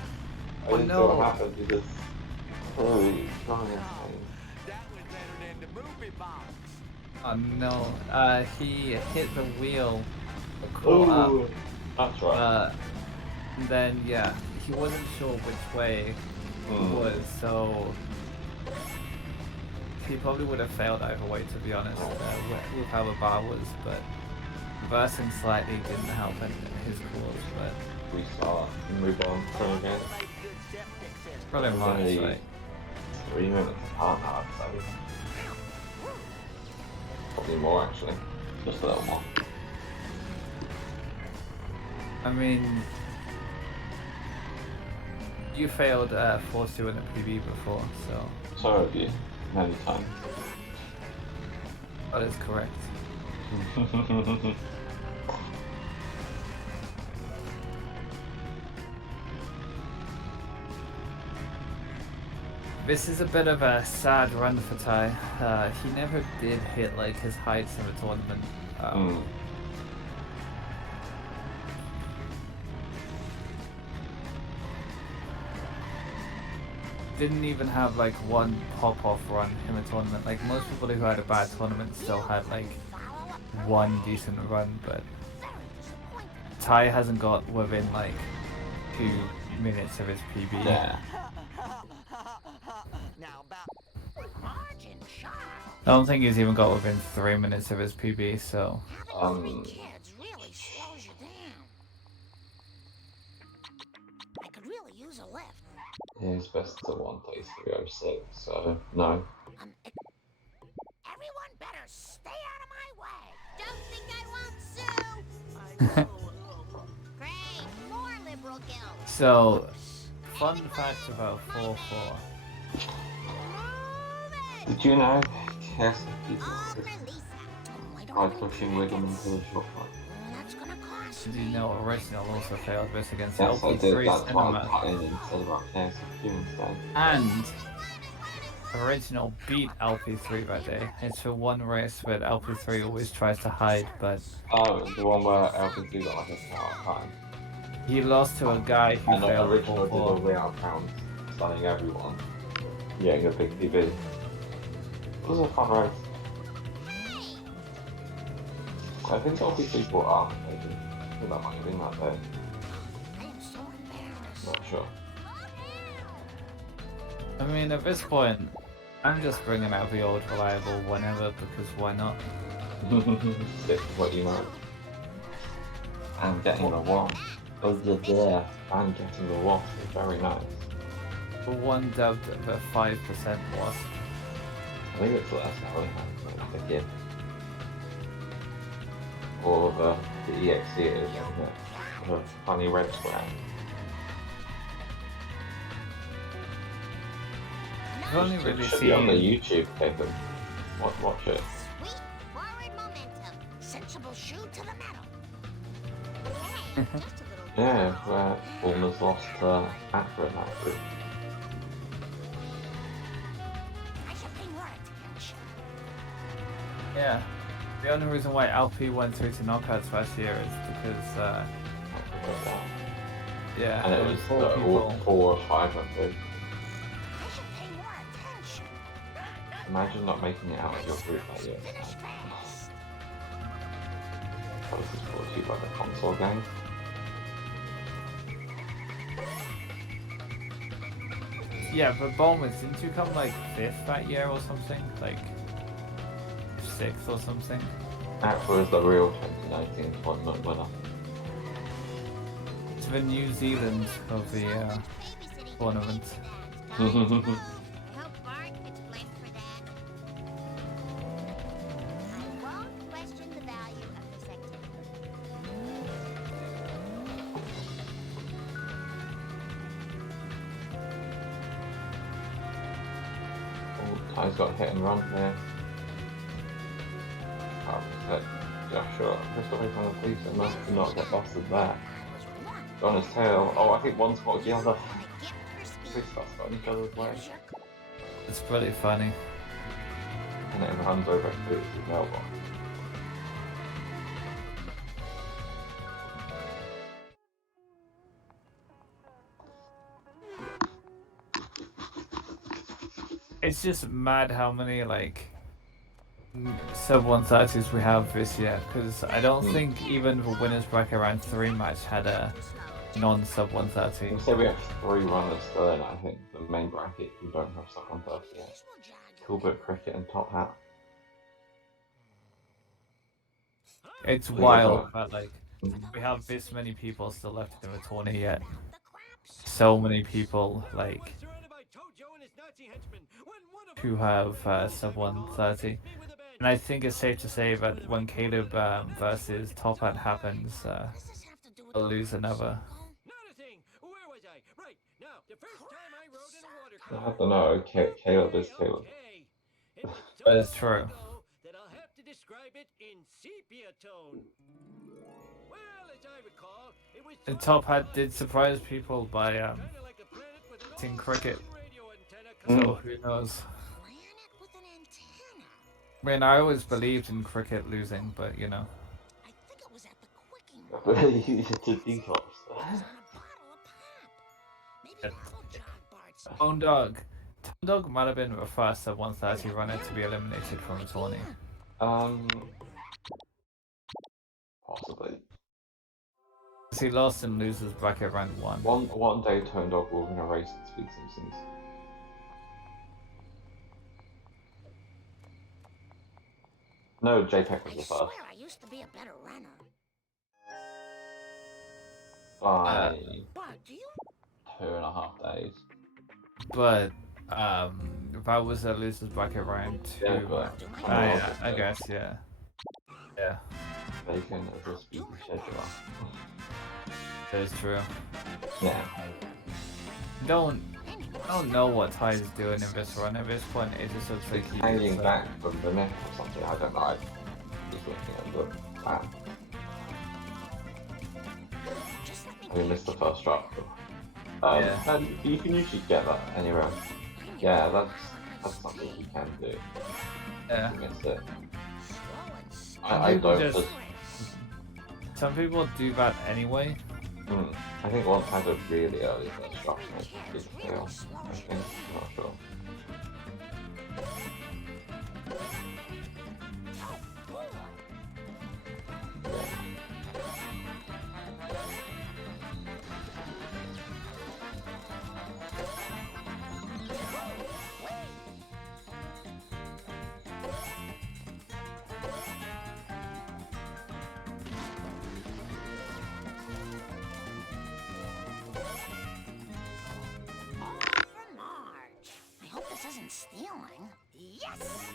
I didn't know what happened because... Holy God. Oh no, he hit the wheel. Up. That's right. Then yeah, he wasn't sure which way it was, so he probably would have failed either way, to be honest, with how the bar was, but reversing slightly didn't help his cause, but... Restart and move on from again. Probably much, like... 3 minutes apart now, so... Probably more actually, just a little more. I mean... You failed 4-2 in a PB before, so... So have you, many times. That is correct. This is a bit of a sad run for Ty. He never did hit like his heights in the tournament. Didn't even have like one pop-off run in the tournament. Like most people who had a bad tournament still had like one decent run, but Ty hasn't got within like 2 minutes of his PB. Yeah. I don't think he's even got within 3 minutes of his PB, so... Yeah, he's best to 1:33:06, so no. Everyone better stay out of my way. Don't think I won't sue. Great, more liberal guilds. So, fun fact about 4-4. Did you know Chaos people by pushing Wiggum into the shot front? Did you know Original also failed this against Yes, I did. LP3 That's why Cinema? I cut in and said about Chaos instead. And Original beat LP3 that day. It's for one race, but LP3 always tries to hide, but... Oh, the one where LP3 got like a power time. He lost to a guy who and failed Original did 4-4. all the outcounts, stunning everyone. Getting a big PB. It was a fun race. I think LP3 brought up, maybe. I think that might have been that day. Not sure. I mean, at this point, I'm just bringing out the old reliable whenever, because why not? Stick with what you know. I'm getting the wasp. Oh yeah, I'm getting the wasp. Very nice. The one dubbed the 5% wasp. I think it's less now, like the gift. Or the EXE is, isn't it? The funny red square. I've only really should seen... be on the YouTube, Kevin. Watch it. Sweet forward momentum. Sensible shoe to the metal. Just a little Yeah, where Bulmer's lost accurate that group. I should pay more attention. Yeah. The only reason why LP went through to knockouts last year is because, yeah, and it was 4 or 500. Imagine not making it out of your group that year. That was just brought to you by the console gang. Yeah, but Bowman, didn't you come like 5th that year or something? Like 6th or something? That was the real 2019 tournament winner. It's the New Zealand of the tournament. Ty's got hit and run here. Joshua, just got on the police and not get busted there. On his tail. Oh, I think one's got the other. Police got in each other's way. It's pretty funny. And it runs over to his mailbox. It's just mad how many like sub 130s we have this year, because I don't think even the winners bracket round 3 match had a non-sub 130. You say we have 3 runners still in, I think, the main bracket who don't have sub 130 yet. Coolbit, Cricket and Top Hat. It's wild that like we have this many people still left in the tourney yet. So many people like who have sub 130. And I think it's safe to say that when Caleb versus Top Hat happens, we'll lose another. I don't know, Caleb is Caleb. But it's true. The Top Hat did surprise people by in cricket. So who knows? I mean, I always believed in cricket losing, but you know. It's a detox. Tone Dog might have been the first sub 130 runner to be eliminated from the tourney. Possibly. He lost in losers bracket round 1. One day Tone Dog will win a race at Speed Simpsons. No, JPEG was the first. I used to be a better runner. By Do you? 2.5 days. But that was a losers bracket round 2. Yeah, but yeah, I guess, yeah. Yeah. Bacon is a speedy scheduler. That is true. Yeah. I don't know what Ty is doing in this run. At this point, it just looks like he's hanging back from the neck or something. I don't know. Just looking at the plan. We missed the first drop. Yeah. And you can usually get that anywhere. Yeah, that's something you can do. Yeah. You miss it. I don't. Some people do that anyway. I think one had a really early first drop and it did fail. I think. I'm not sure. than stealing. Yes!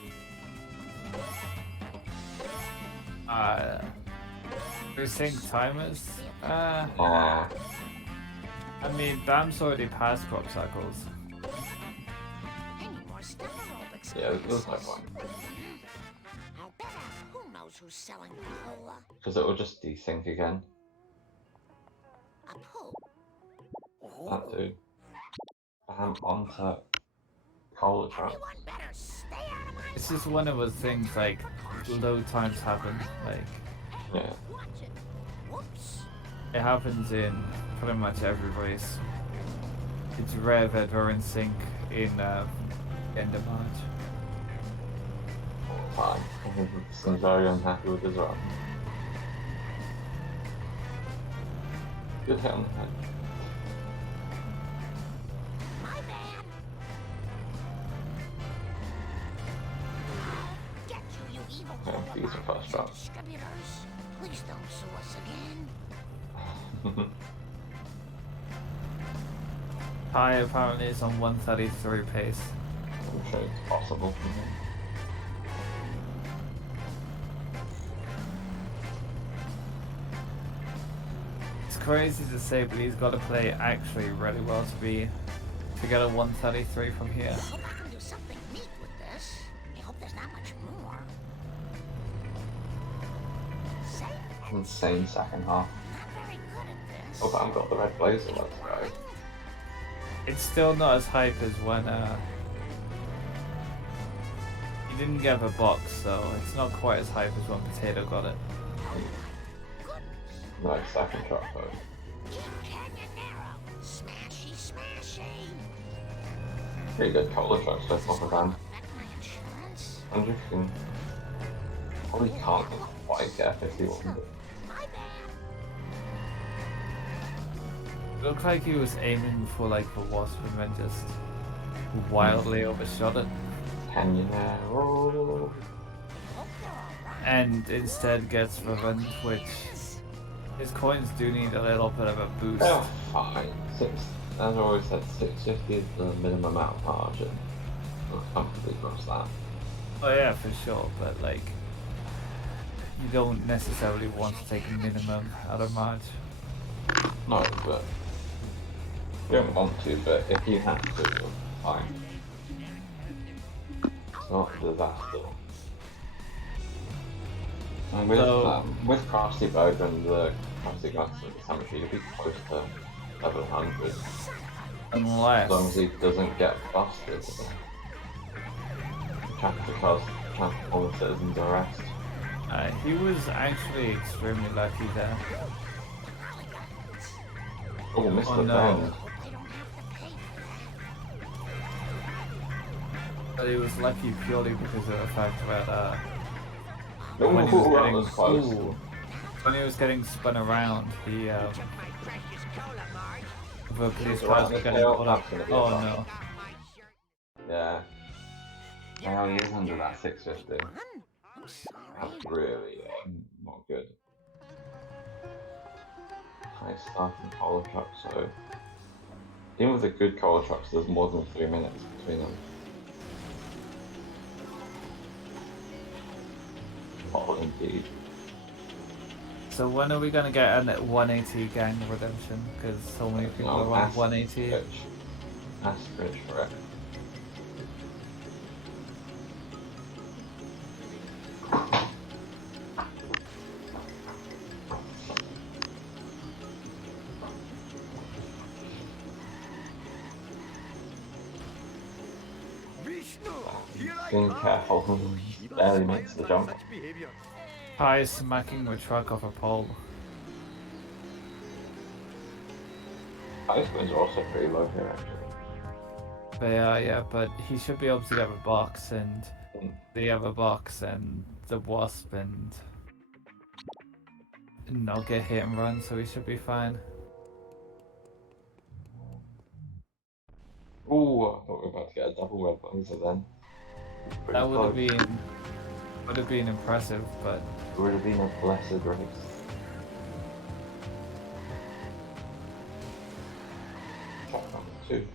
We sync timers? I mean, Bam's already passed crop cycles. Any more step aerobics? Yeah, there's no point. I'll bet who knows who's selling cola? Because it will just desync again. A poo. That dude. Bam onto cola trucks. It's just one of those things, like, load times happen, like... Yeah. It happens in pretty much every race. It's rare that we're in sync in end of March. Fine. Seems very unhappy with his run. Good hit on the head. Okay, these are first drops. Distributors, please don't sue us again. High apparently is on 133 pace. I'm sure it's possible. It's crazy to say, but he's got to play actually really well to get a 133 from here. I hope I can do something neat with this. I hope there's not much more. Insane second half. Oh, but I've got the red blazer, let's go. It's still not as hype as when he didn't get a box, so it's not quite as hype as when Potato got it. Nice second shot though. Smashy, smashy. Pretty good cola trucks so far for Van. I wonder if you can... Probably can't quite get a 51. It looked like he was aiming for like the wasp and then just wildly overshot it. Can you now? And instead gets revenge, which his coins do need a little bit of a boost. They're fine. As I always said, 650 is the minimum out of margin. We'll comfortably cross that. Oh yeah, for sure, but like, you don't necessarily want to take a minimum out of March. No, but you don't want to, but if you have to, then fine. It's not a disaster. And with Crafty Bog and the Crafty Glass and Cemetery, you'll be close to level 100. Unless... As long as he doesn't get busted. Because can't perform the citizen's arrest. He was actually extremely lucky there. Oh, missed the no. bend. But he was lucky purely because of the fact that Ooh, when he was getting was close. when he was getting spun around, he the police cars were getting caught up. Oh no. Yeah. Now he is under that 650. That's really not good. High starting collar truck, so even with the good collar trucks, there's more than 3 minutes between them. Oh, indeed. So when are we gonna get a 180 gang redemption? Because so many people are on 180. Ask Rich for it. Being careful, barely makes the jump. High smacking the truck off a pole. High spins are also pretty low here actually. They are, yeah, but he should be able to get a box and the other box and the wasp and not get hit and run, so he should be fine. Ooh, I thought we were about to get a double red blazer then. Pretty That would close. have been impressive, but It would have been a blessed race. Track number 2.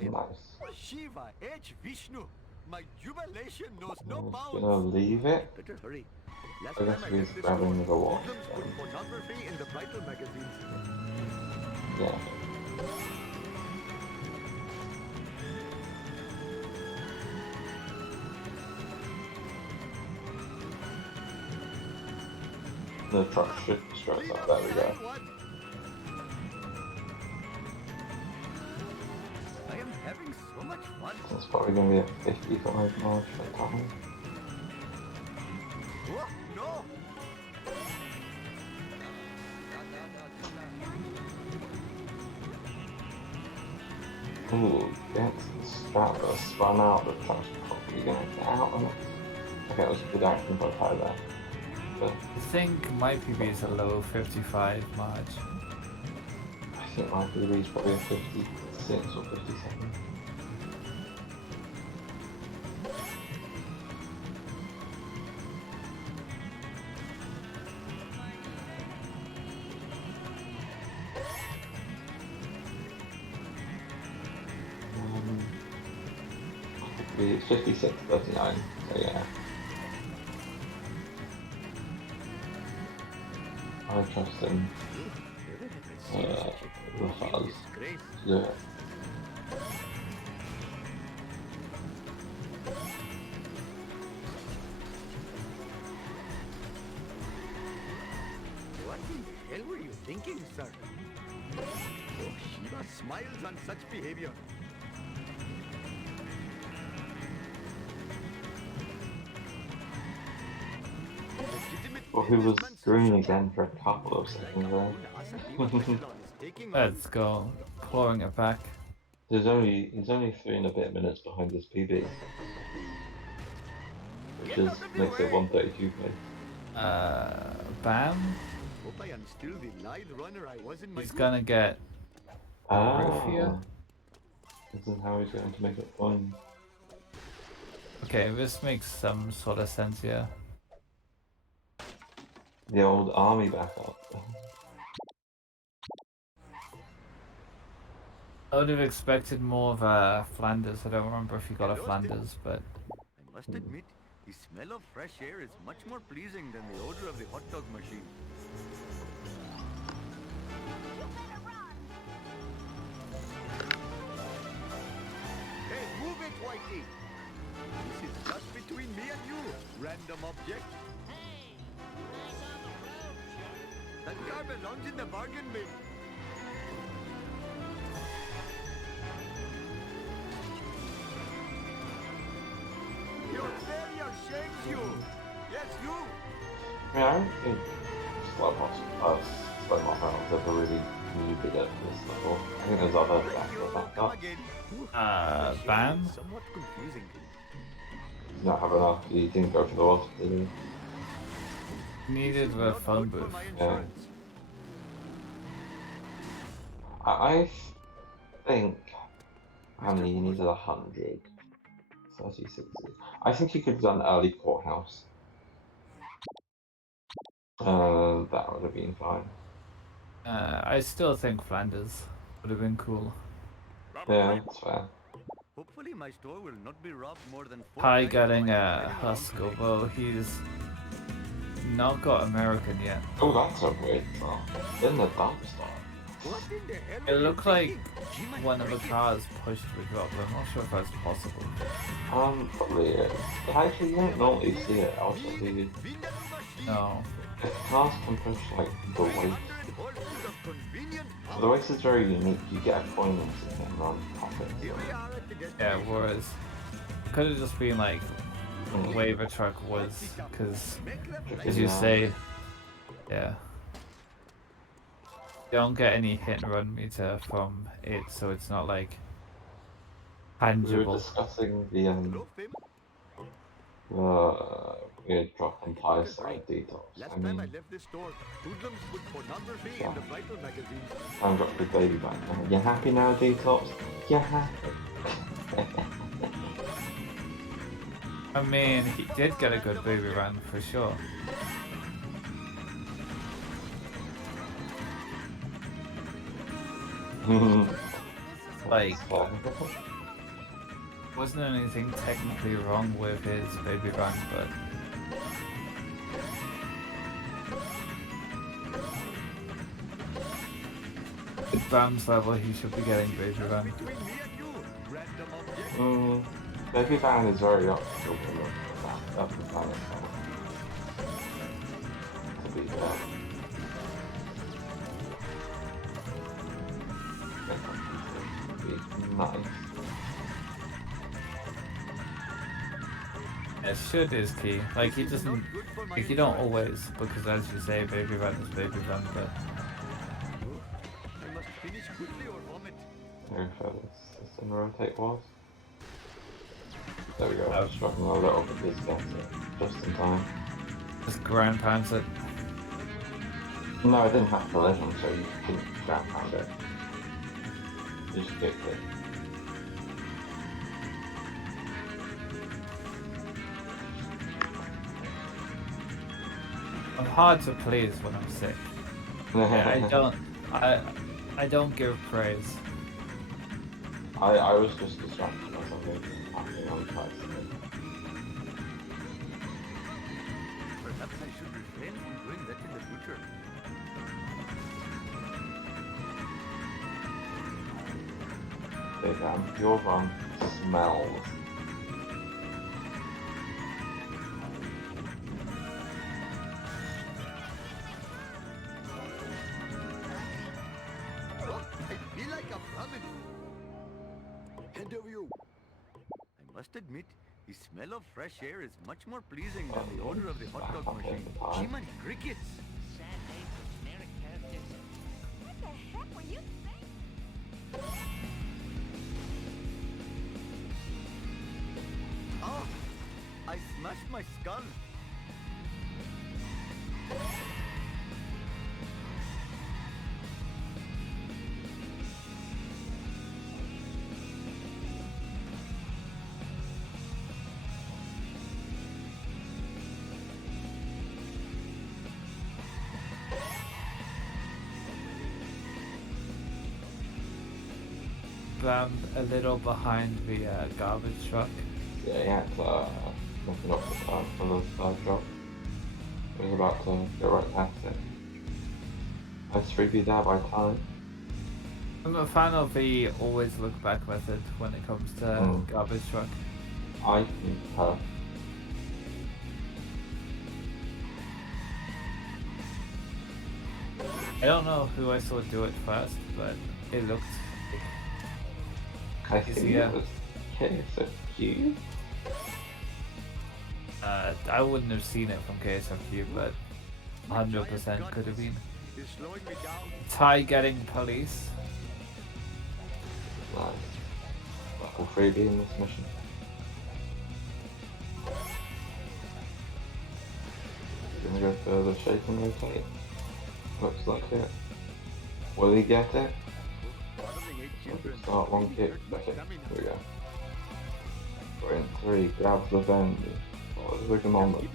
Nice. Shiva H. Vishnu. My jubilation knows no I'm just bounds. gonna leave it. Better hurry. Last I guess time I he's left this grabbing store, the watch. hoodlums put pornography in the Vital magazines. Yeah. The truck should stress up. There we go. I am having so much fun. So it's probably gonna be a 55 miles per time. Oh, no! Ooh, gets spun out. The truck's probably gonna get out of it. Okay, it was a good action by Tyler. But I think my PB is a low 55 March. I think my PB is probably a 56 or 57. It's 56.39, so yeah. I trust him. The fuzz to do it. What the hell were you thinking, sir? Oh, Shiva smiles on such behavior. Well, he was green again for a couple of seconds there. Let's go. Clawing it back. He's only 3 and a bit minutes behind his PB. Which makes it 132k. Bam. Hope I am still the lithe runner I was in my He's gonna get Ah. This is how he's going to make it fun. Okay, this makes some sort of sense, yeah. The old army backup. I would have expected more of Flanders. I don't remember if you got a Flanders, but I must admit, the smell of fresh air is much more pleasing than the odor of the hot dog machine. Hey, move it, Whitey! This is just between me and you, random object. Hey, nice on the road, Joe. That car belongs in the bargain bin. Your failure shames you. Yes, you. I mean, I don't think Sled Moth Reynolds ever really needed it at this level. I think there's other backup. Bam? Somewhat confusing. Not have enough. He didn't go for the wasp, did he? needed the phone booth. Yeah. I think how many you needed 100. 30, 60. I think you could have done early courthouse. That would have been fine. I still think Flanders would have been cool. Yeah, that's fair. Hopefully my store will not be robbed more than 4 Pi times getting by a Husk, although he's not got American yet. Oh, that's a weird drop. In the dumpster. What in the hell It are you looked like thinking? one of the cars pushed the drop, but I'm not sure if that's possible. Probably it. Actually, you don't normally see it also, do you? No. If cars can push, like, the waist. The waist is very unique. You get a coin and sit and run pockets. Yeah, whereas it could have just been like the way the truck was, because as you say, yeah, you don't get any hit and run meter from it, so it's not like We were tangible. discussing the weird drop in tire side details. Last I time I mean, left this store, hoodlums put pornography in the Vital magazine. I dropped the baby back now. You happy now, Detox? You happy? I mean, he did get a good baby run for sure. like, wasn't anything technically wrong with his baby run, but at Bam's level, he should be getting baby run. Baby Van is very optimal. That's the plan. To be fair. Nice. Yeah, should is key. Like, he doesn't, like, you don't always, because as you say, baby run is baby run, but Very fair, this in rotate was. There we go, I was struggling a little bit this gets it just in time. just ground pounds it. No, I didn't have collision, so you couldn't ground pound it. You just kicked it. I'm hard to please when I'm sick. I don't give praise. I was just distracted by something happening on the side. Perhaps I should refrain from doing that in the future. Big your run smells. I must admit, the smell of fresh air is much more pleasing than the odor of the hot dog machine. Human crickets! What the heck were you saying? Oh! I smashed my skull! I'm a little behind the garbage truck. Yeah, he had nothing up the side for the side drop. He was about to go right past it. I'd 3B there by time. I'm a fan of the always look back method when it comes to garbage truck. I concur. I don't know who I saw do it first, but it looked. I think it was KSFQ. I wouldn't have seen it from KSFQ, but 100% could have been. Ty getting police. Nice. Buckle freebie in this mission. Gonna go for the shake and rotate. Looks like it. Will he get it? Start one kick, that's it. Here we go. We're in 3, grabs the bend. Oh, there's a moment.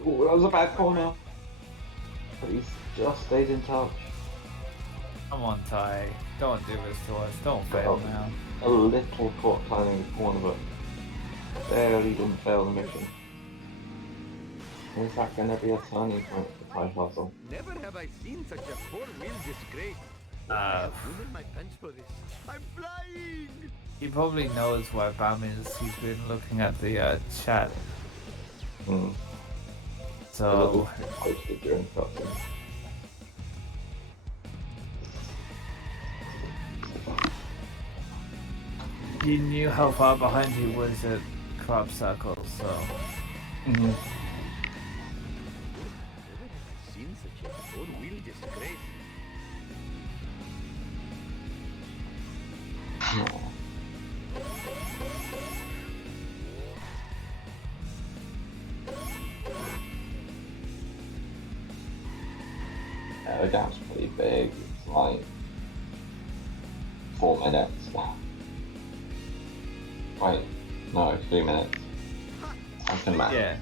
Ooh, that was a bad corner. But he's just stayed in touch. Come on, Ty. Don't do this to us. Don't fail now. A little caught timing the corner, but barely didn't fail the mission. Is that going to be a turning point for Tyfuzzle? Never have I seen such a four-wheel disgrace. I'm my pants for this. I'm flying! He probably knows where Bam is. He's been looking at the chat. So. Posted during cutscene. He knew how far behind he was at crop circle, so. Never have I seen such a four-wheel disgrace. The gap's pretty big. It's like 4 minutes. Wait, no, 3 minutes. I can manage. Yeah.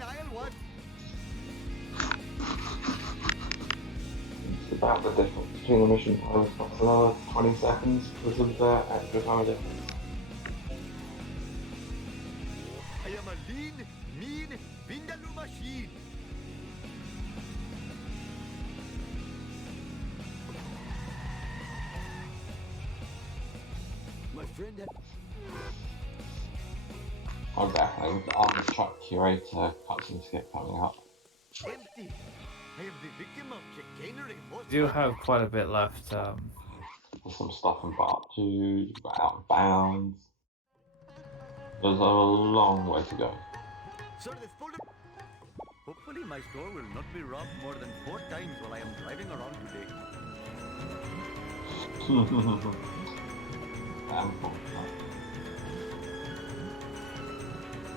Into about the difference between the mission time spots another 20 seconds because of the extra time difference. I am a lean, mean, Vindaloo machine. My friend had... Oh, definitely with the Army Truck Curator cutscene skip coming up. Empty. I am the victim of chicanery. Do have quite a bit left. There's some stuff in Part 2, Out of Bounds. There's a long way to go. Sir, this folder... Hopefully my store will not be robbed more than 4 times while I am driving around today.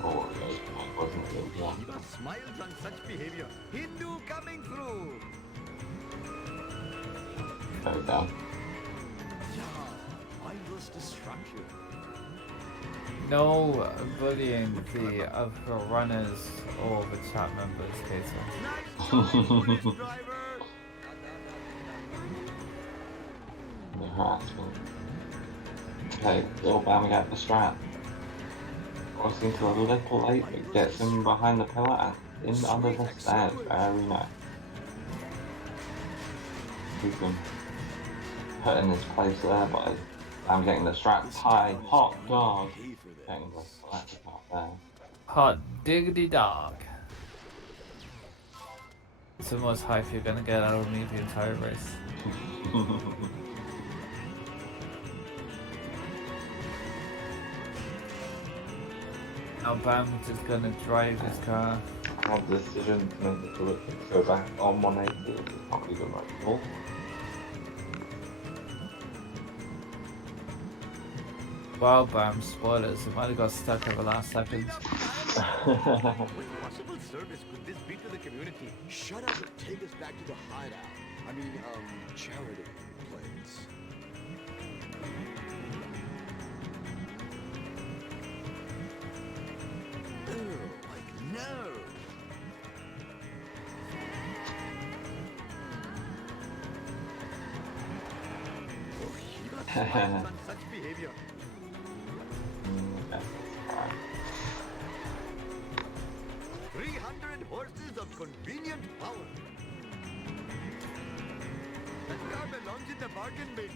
Oh, okay. I wasn't good. Yeah. Shiva smiles on such behavior. Hindu coming through. There we go. Mindless destruction. No bullying the other runners or the chat members, Kato. The harassment. Okay, little Bam got the strap. Crossing to a little late, but gets him behind the pillar and in under the stairs. Very nice. Keep him put in his place there, but I'm getting the straps high. Hot dog. Getting the slack out there. Hot diggity dog. It's the most hype you're gonna get out of me the entire race. Now Bamford is gonna drive his car. I had the decision to make the bullet go back on 180, which is probably the right call. Wow, Bam, spoilers. It might have got stuck at the last second. What possible service could this be to the community? Shut up and take us back to the hideout. I mean, charity place. Like no. On such behavior. 300 horses of convenient power. That car belongs in the bargain bin.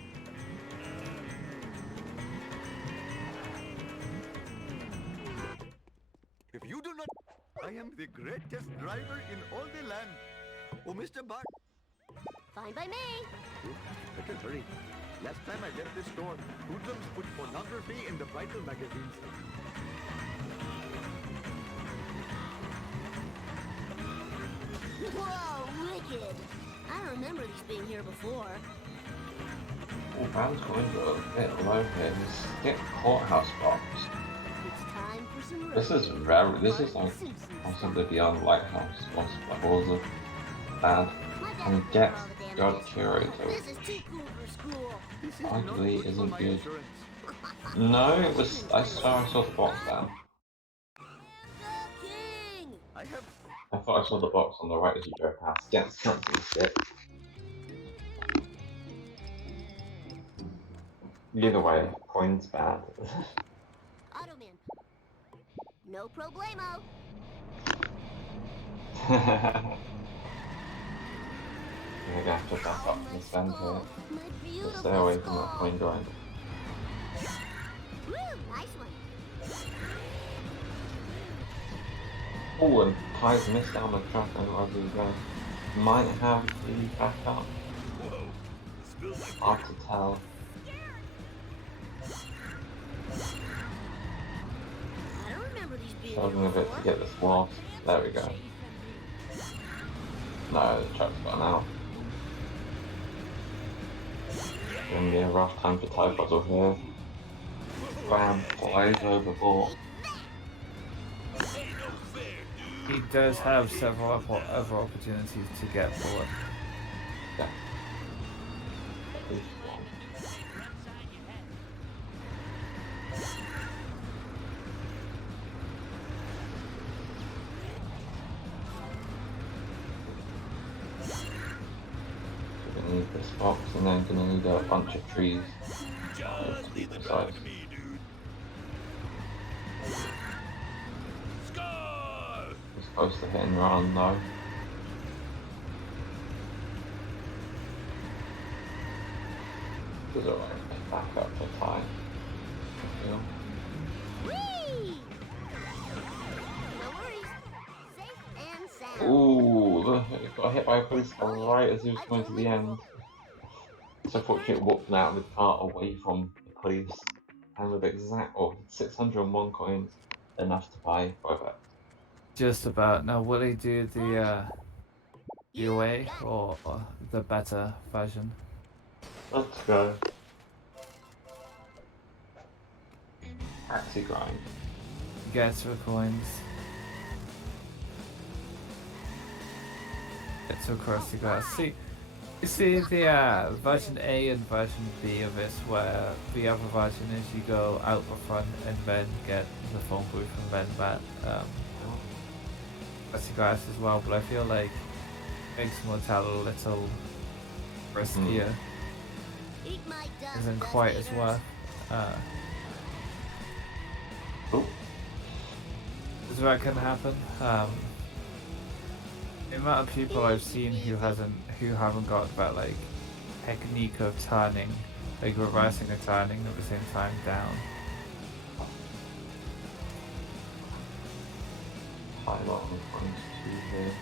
If you do not, I am the greatest driver in all the land. Oh, Mr. Bart. Fine by me. Better hurry. Last time I left this store, hoodlums put pornography in the vital magazines. Whoa, wicked. I don't remember these being here before. Oh, Bam's going to a bit low here. Skip courthouse box. It's time for some This is very. This is like possibly beyond lighthouse. What's levels of bad. And get God curator. This is too cool for school. Arguably isn't good. No, it was. I saw the box down. I thought I saw the box on the right as you go past. Get something shit. Either way, coin's bad. Automan. No problemo. You're gonna have to back up and stand here. Just stay away from that coin grind. Woo, nice one. Oh, and Ty's missed down the track and wherever he's going. Might have the backup. Hard to tell. I don't remember these being Struggling a bit to get this wasp. There we go. No, the truck's gone out. Gonna be a rough time for Tyfuzzle here. Bam, flies overboard. He does have several other opportunities to get forward. Yeah. box, and then gonna need a bunch of trees. To be precise. It's close to hitting run though. It's alright, back up to tie. Yeah. Ooh, look, it got hit by a police car right as he was coming to the end. So fortunate walking out of the car away from the police, and with 601 coins, enough to buy 5x. Just about. Now, will he do the UA or the better version? Let's go. Taxi grind. Gets for coins. It's across the grass. See, you see the version A and version B of this, where the other version is you go out the front and then get the phone booth and then that across the grass as well. But I feel like it makes Motel a little riskier. Isn't quite as worth. Does that can happen? The amount of people I've seen who haven't got that like technique of turning, like reversing and turning at the same time down. Quite a lot of points to here.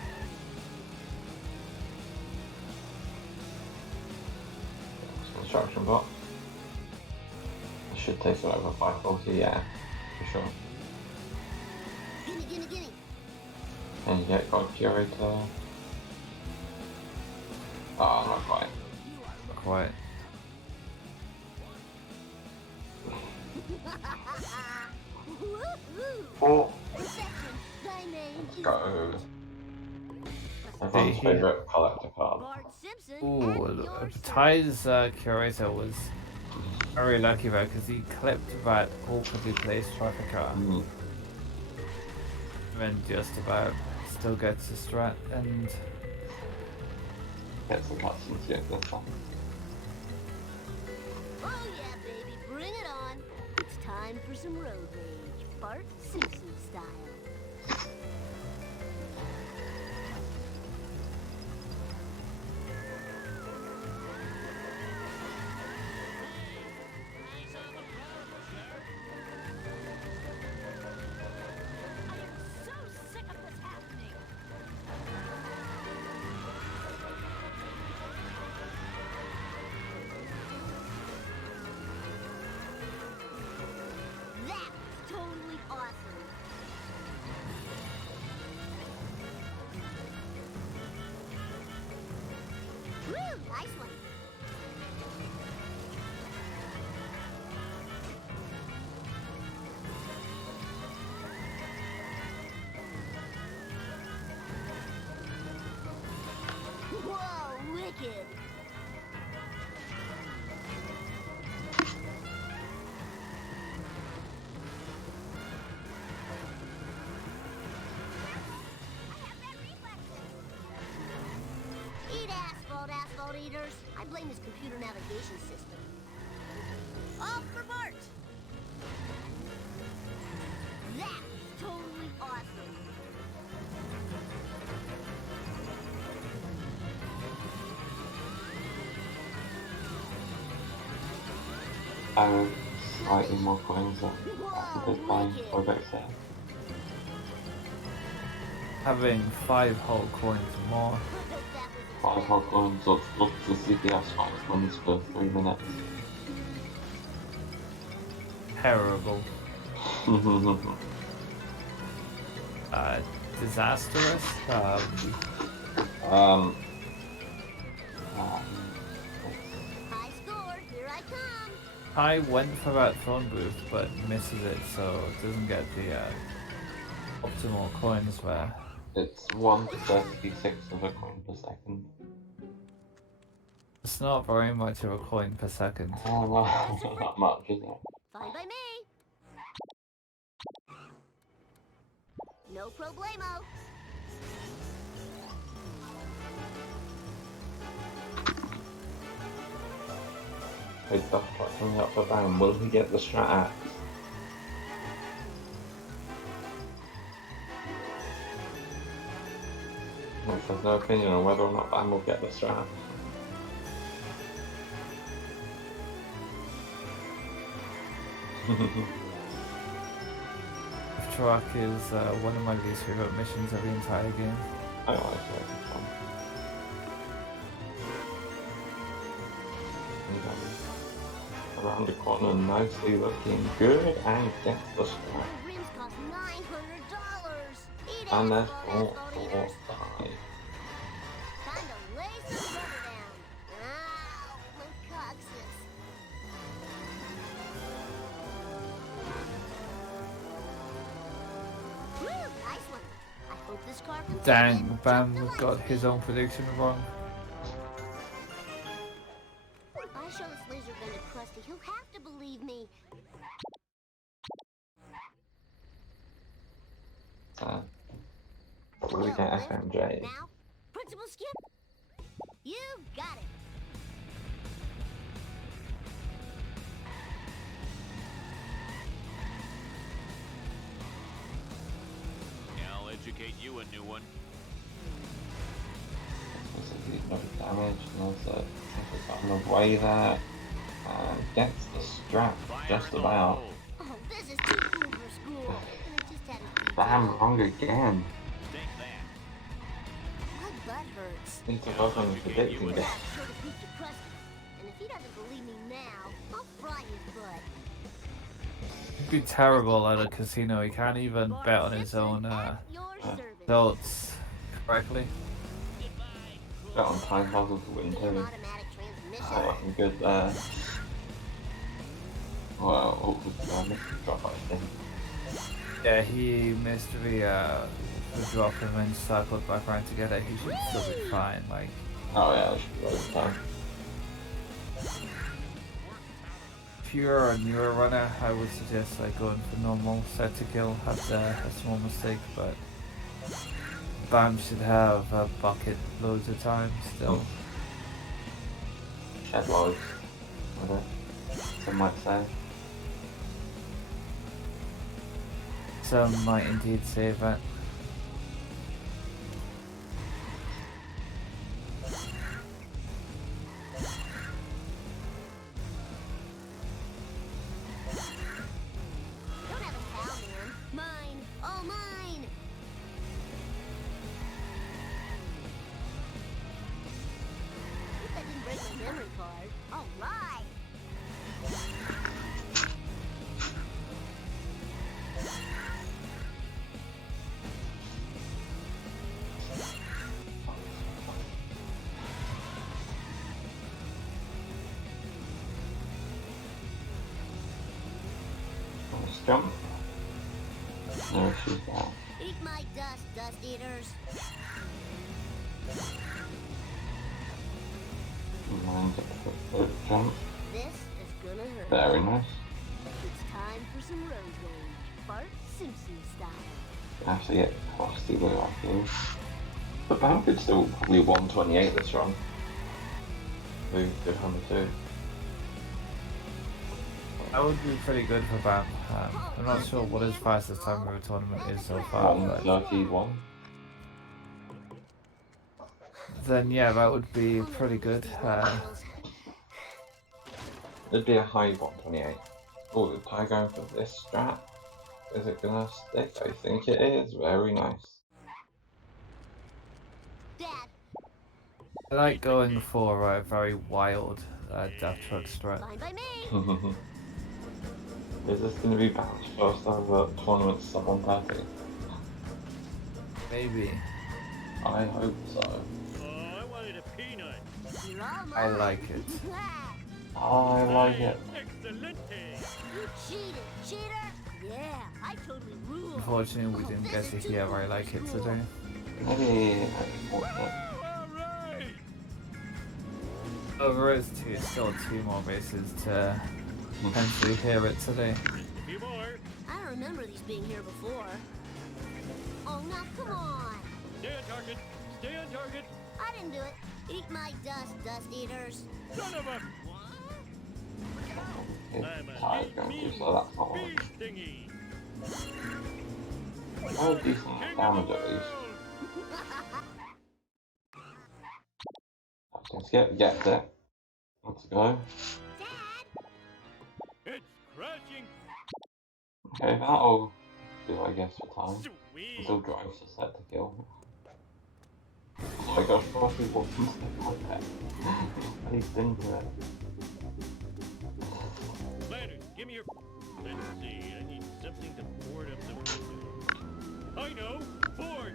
Construction block. It should take it over 540, yeah, for sure. Gimme. And you get God Curator. Oh, not quite. Not quite. Oh. Let's go. Everyone's favourite collector card. Ooh, Ty's Curator was very lucky though, because he clipped that awkwardly placed traffic car. And then just about still gets the strat and gets the cutscenes, yeah, that's fine. Oh yeah, baby, bring it on. It's time for some road rage, Bart Simpson style. Asphalt eaters. I blame his computer navigation system. Off for Bart! That's totally awesome. Slightly more coins than this time for Vexer. having 5 whole coins more. 5 whole coins of the CPS 5 coins for 3 minutes. Terrible. Disastrous. High score, here I come. I went for that phone booth but misses it, so it doesn't get the optimal coins there. It's 1 to 36 of a coin per second. It's not very much of a coin per second. Oh, well, not much, is it? Fine by me. No problemo. His dust truck coming up for Bam. Will he get the strat axe? There's no opinion on whether or not Bam will get the strat. Truck is one of my least favorite missions of the entire game. I like it. It's fun. Around the corner, nicely looking good, and gets the strat. Rims cost $900. And that's 4, 4, 5. Time to lay some rubber down. Ow, my coccyx. Woo, nice one. I hope this car can Dang, Bam got his own prediction wrong. If I show this laser gun to Krusty, he'll have to believe me. We get FMJ. Now, Principal Skip, you got it. I'll educate you a new one. No damage, and also takes on the way there, and gets the strap just about. Oh, this is too cool for school. And I just had a Bam, wrong again. My butt hurts. Need to work on predicting it. And if he doesn't believe me now, I'll fry his butt. He'd be terrible at a casino. He can't even bet on his own results correctly. Got on Tyfuzzle to win too. I'm good there. Well, I missed the drop, I think. Yeah, he missed the drop and then circled back around to get it. He should still be fine. Like. Oh yeah, that should be right time. If you're a newer runner, I would suggest like going for normal set to kill. Have a small mistake, but Bam should have a bucket loads of times still. Shed loads. Okay. Some might say. Some might indeed say that. Don't have a pal, man. Mine. All mine. Hope that didn't break my memory card. All right. Let's jump. No, she's down. Eat my dust, dust eaters. And a jump. This is gonna hurt. Very nice. It's time for some road rage. Bart Simpson style. Actually, get frosty blue afterwards. But Bamford's still probably 128 this run. Who did Hammer 2? That would be pretty good for Bam. I'm not sure what his fastest time of a tournament is so far. 131. Then yeah, that would be pretty good. It'd be a high 128. Oh, the tie going for this strat. Is it gonna stick? I think it is. Very nice. I like going for a very wild death truck strat. Is this going to be Bam's first ever tournament sub 130? Maybe. I hope so. I wanted a peanut. I like it. I like it. You cheated, cheater. Yeah, I totally rule. Unfortunately, we didn't get to hear I like it today. Maybe There is still two more races to potentially hear it today. I don't remember these being here before. Oh, now come on. Stay on target. Stay on target. I didn't do it. Eat my dust, dust eaters. Son of a... Tired going to, so that's not one. Oh, decent damage at least. Let's get it. Let's go. Okay, that'll do, I guess, for time. Until Drives are set to kill. Oh my gosh, 4 people can step like that. At least into it. Leonard, give me your... Let's see, I need something to board up the window. I know! Board!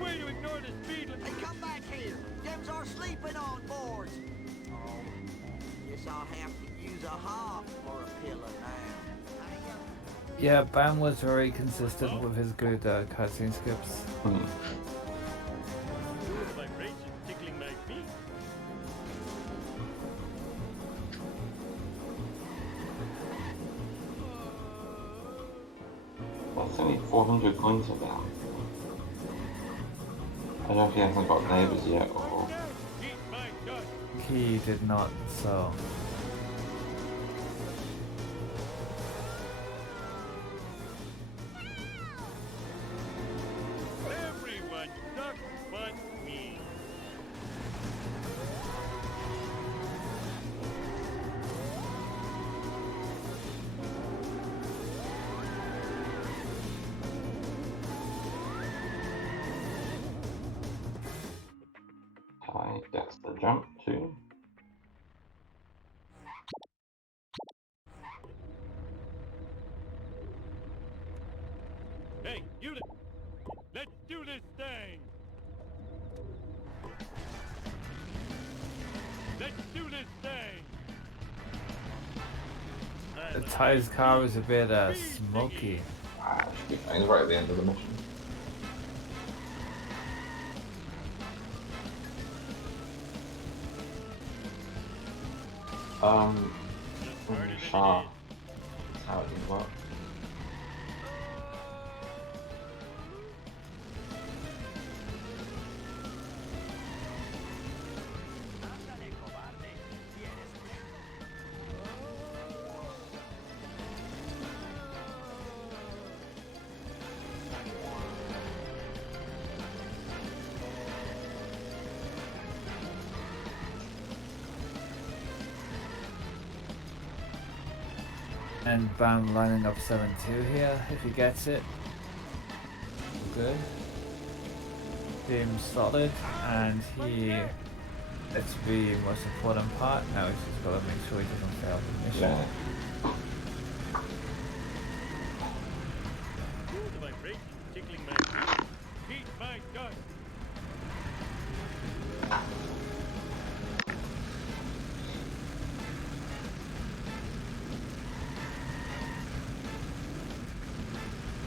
Way to ignore the speed limit! Hey, come back here! Them's are sleeping on board! Oh, guess I'll have to use a hop for a pillow now. Yeah, Bam was very consistent with his good cutscene skips. My vibrations tickling my feet. That's only 400 coins for them. I don't know if he hasn't got neighbours yet, or... He did not, so... Everyone duck but me. Alright, that's the jump too. Hey, you! Let's do this thing! Let's do this thing! The Ty's car was a bit smoky. He's right at the end of the mission. Shah. That's how it didn't work. And Bam lining up 7-2 here, if he gets it. Good. Team solid, and he... That's the most important part. Now he's just got to make sure he doesn't fail the mission. Yeah. The vibration tickling my feet. Beat my gut.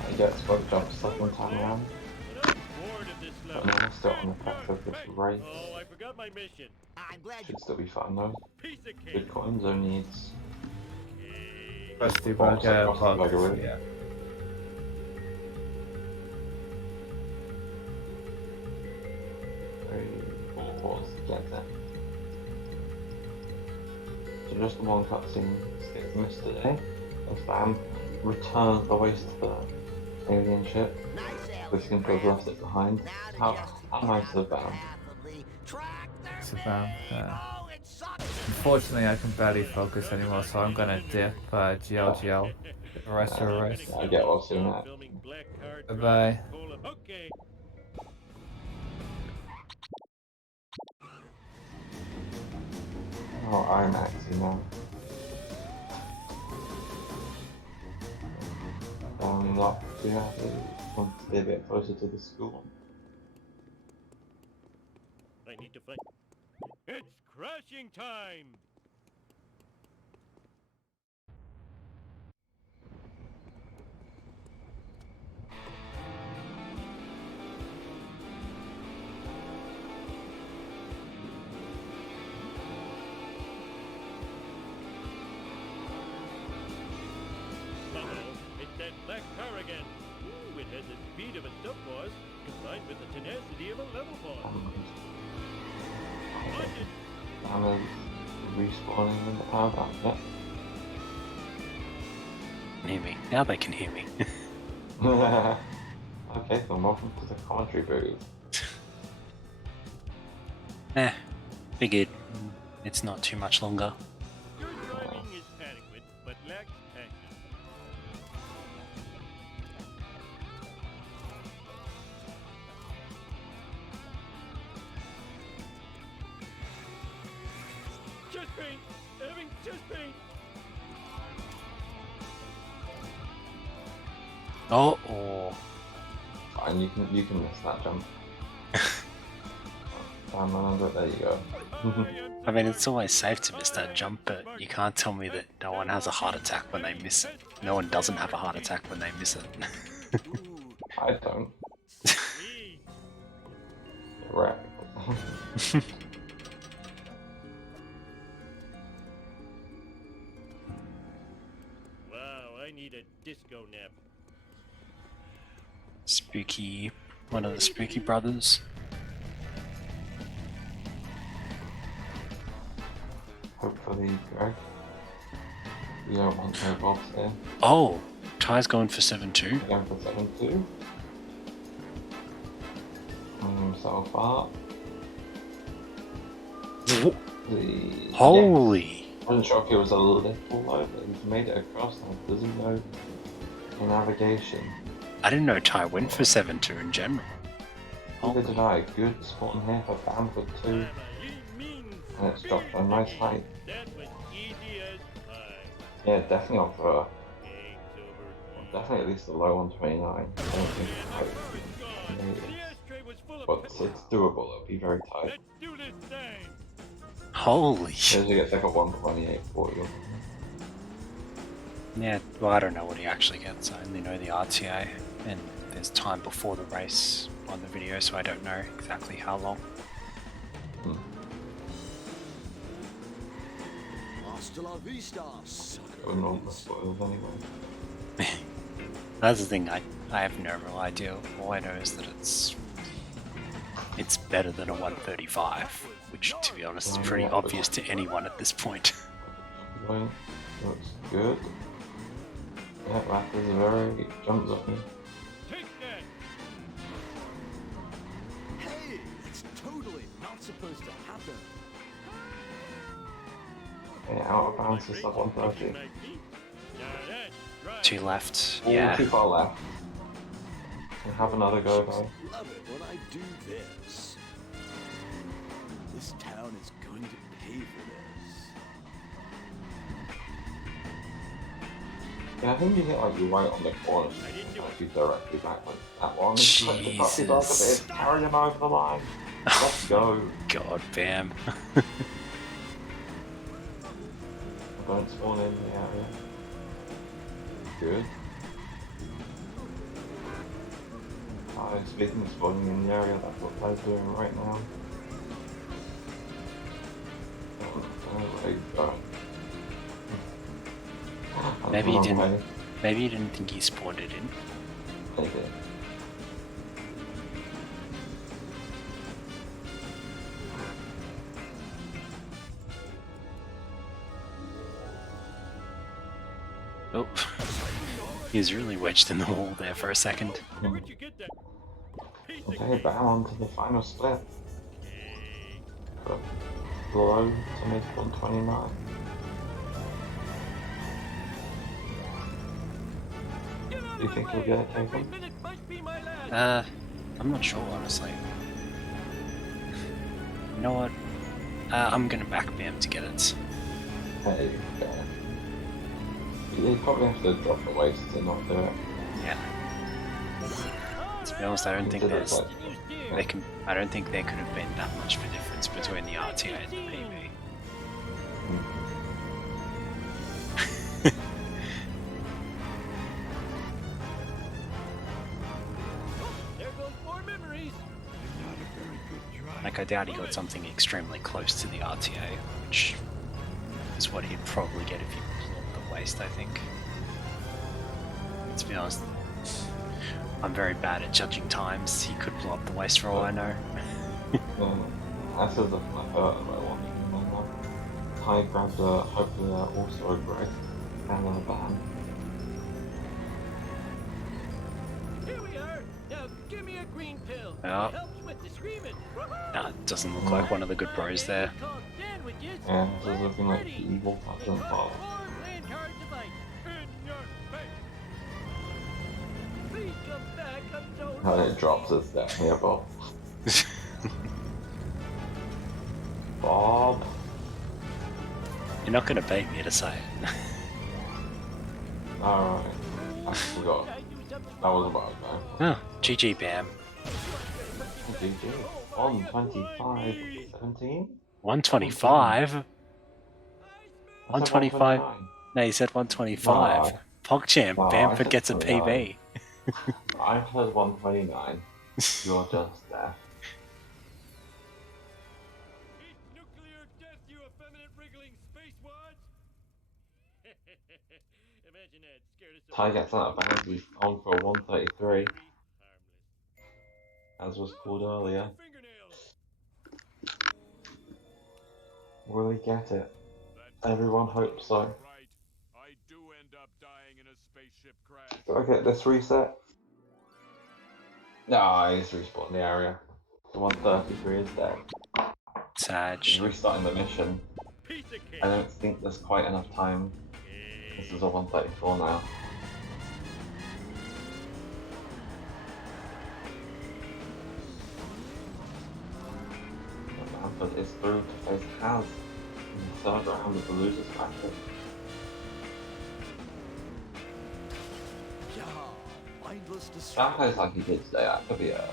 He gets both jumps second time around. But now we're still on the pressure of this race. Oh, I forgot my mission. I'm glad Should still be fun though. Piece of cake. Good coin zone needs. Rusty Box Burger across the box, Burger. yeah. Pause to get that. So just one cutscene sticks missed today. As Bam returns the waste of the alien ship. The Skinfield's left it behind. How nice of Bam. It's a Bam. Unfortunately, I can barely focus anymore, so I'm gonna dip GLGL the rest of the race. I get what's in that. Bye bye. Okay. Oh, I'm acting now. Not too happy. Want to be a bit closer to the school. I need to find... It's crashing time! Uh-oh, it's that black sub-boss combined with the tenacity of a level boss. Bama's respawning in the power down, yeah. Hear me. Now they can hear me. Okay, so welcome to the commentary booth. Figured it's not too much longer. Your driving is adequate, but lacks passion. Chest pain! Having chest pain! Oh. Fine, you can miss that jump. There you go. I mean, it's always safe to miss that jump, but you can't tell me that no one has a heart attack when they miss it. No one doesn't have a heart attack when they miss it. I don't. Right. Wow, I need a disco nap. Spooky, one of the Spooky brothers. Hopefully, Greg. You don't want no bobs there. Oh, Ty's going for 7-2. Going for 7-2. So far. Holy! Yes. I wasn't sure if it was a little low, but he's made it across and doesn't know the navigation. I didn't know Ty went for 7-2 in general. Neither did I. Good spawning here for Bamford too. And it's dropped a nice height. Yeah, definitely on for definitely at least a low 129. I don't think it's quite made it. But it's doable, it'll be very tight. Holy shit. Usually gets like a 128 for you. Yeah, well, I don't know what he actually gets. I only know the RTA, and there's time before the race on the video, so I don't know exactly how long. Hasta la vista, sucker. Spoils anyway. That's the thing, I have no real idea. All I know is that it's better than a 135, which, to be honest, is pretty obvious to anyone at this point. Looks good. Yeah, Raptors are very jumps up me. Hey, it's totally not supposed to happen. Yeah, out of bounds is like 130. 2 left, Ooh, yeah. Too far left. Can have another go though. Love it when I do this. This town is going to pay for this. Yeah, I think you hit like you right on the corner, like you directly backwards. That one is like the puppy dog a bit, carry him over the line. Let's go. God, Bam. Don't spawn in the area. Good. Speaking of spawning in the area, that's what they're doing right now. Maybe you didn't think he spawned it in. They did. Oh, he was really wedged in the wall there for a second. Okay, back on to the final split. Low to make 129. Do you think he'll get it taken? I'm not sure, honestly. You know what? I'm gonna back Bam to get it. Hey, okay. They probably have to drop the waste to not do it. Yeah. To be honest, I don't think there could have been that much of a difference between the RTA and the PB. Like, I doubt he got something extremely close to the RTA, which is what he'd probably get if he plugged the waste, I think. To be honest, I'm very bad at judging times. He could blow up the waist for all I know. I said the one Ty grabbed hopefully also a Greg and a Bam. Here we are. Now give me a green pill. Yeah. It helps with the screaming. Nah, it doesn't look like one of the good bros there. Yeah, this is looking like the evil Captain Bob. And it drops us down here, Bob. Bob. You're not going to bait me to say it. Alright. I forgot. That was about it, though. Oh, GG, Bam. GG. 125, 17? 125? 125? No, you said 125. No. PogChamp, No, Bamford I gets a said PB. I said 129. You're just deaf. Ty gets out of bounds, he's on for a 133. As was called earlier. Will he get it? Everyone hopes so. Do I get this reset? No, he's respawned the area. The 133 is dead. Sag. He's restarting the mission. I don't think there's quite enough time. This is a 134 now. Bamford is through to face Haz in the third round of the losers bracket. That plays like he did today. That could be a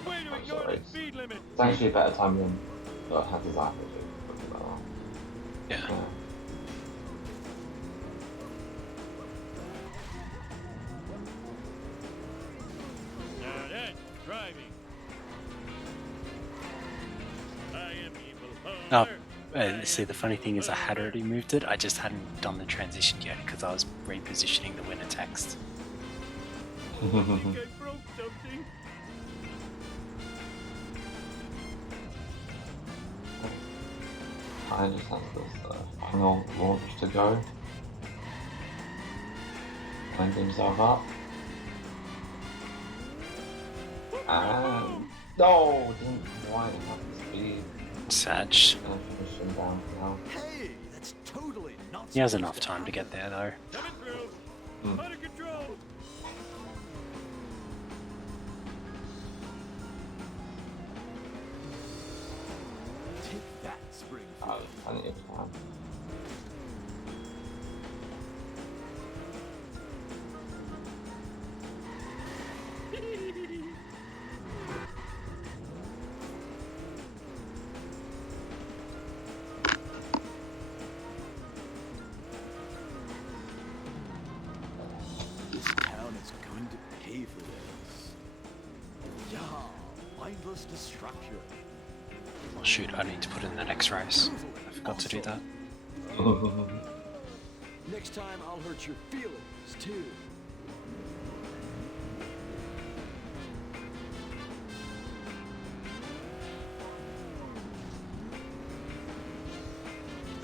closer race. It's actually a better time than Haz's average. Yeah. Now that's driving. I am evil. See, the funny thing is I had already moved it, I just hadn't done the transition yet because I was repositioning the winner text. I think I broke something. I just have this final launch to go. Lined himself up. And no, didn't quite have the speed. Sag. Finish him down now. Hey, that's totally not. He has enough time to get there though. Coming through. Out of control. Take that, spring. Plenty of time. This town is going to pay for this. Yeah, mindless destruction. Oh shoot, I need to put in the next race. I forgot to do that. Next time I'll hurt your feelings too.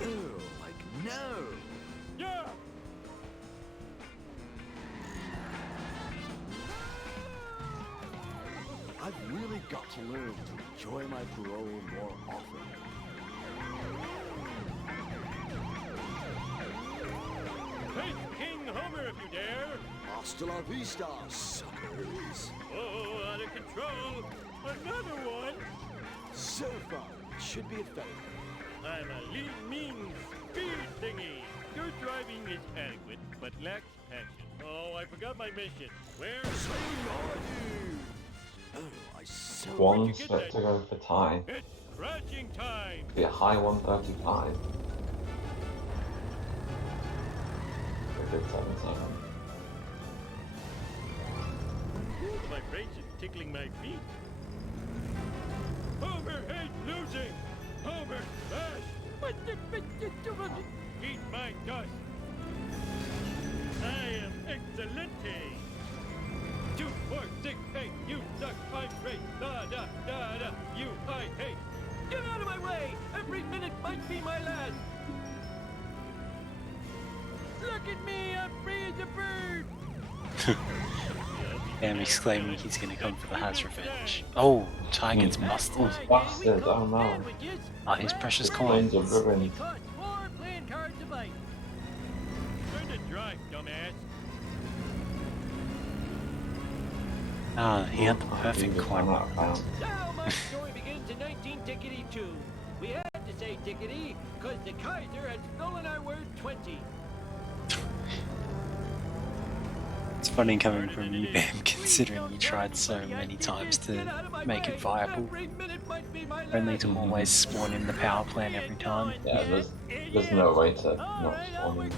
Ew, like no. Yeah. I've really got to learn to enjoy my parole more often. Hey, King Homer, if you dare. Hasta la vista, suckers. Oh, out of control. Another one. So far, it should be effective. I'm a lean, mean speed thingy. Your driving is adequate, but lacks passion. Oh, I forgot my mission. Where? Oh, I so One split to go for Ty. It's crashing time. Be a high 135. A good 17. The vibration tickling my feet. Homer hates losing. Homer smash. Eat my dust. I am excelente. 2, 4, 6, 8. at me, I'm free as a bird. Bam exclaiming he's gonna come for the Has revenge. Oh, Ty gets busted. Oh, bastard, oh no. Oh, his precious Planes are coins. ruined. Cost 4 playing cards a bite. Learn to drive, dumbass. Ah, he had the perfect coin. So my story begins in 19-2. We had to say tickety because the Kaiser had stolen our word 20. It's funny coming from you, Bam, considering you tried so many times to make it viable, only to always spawn in the power plant every time. Yeah, there's no way to not spawn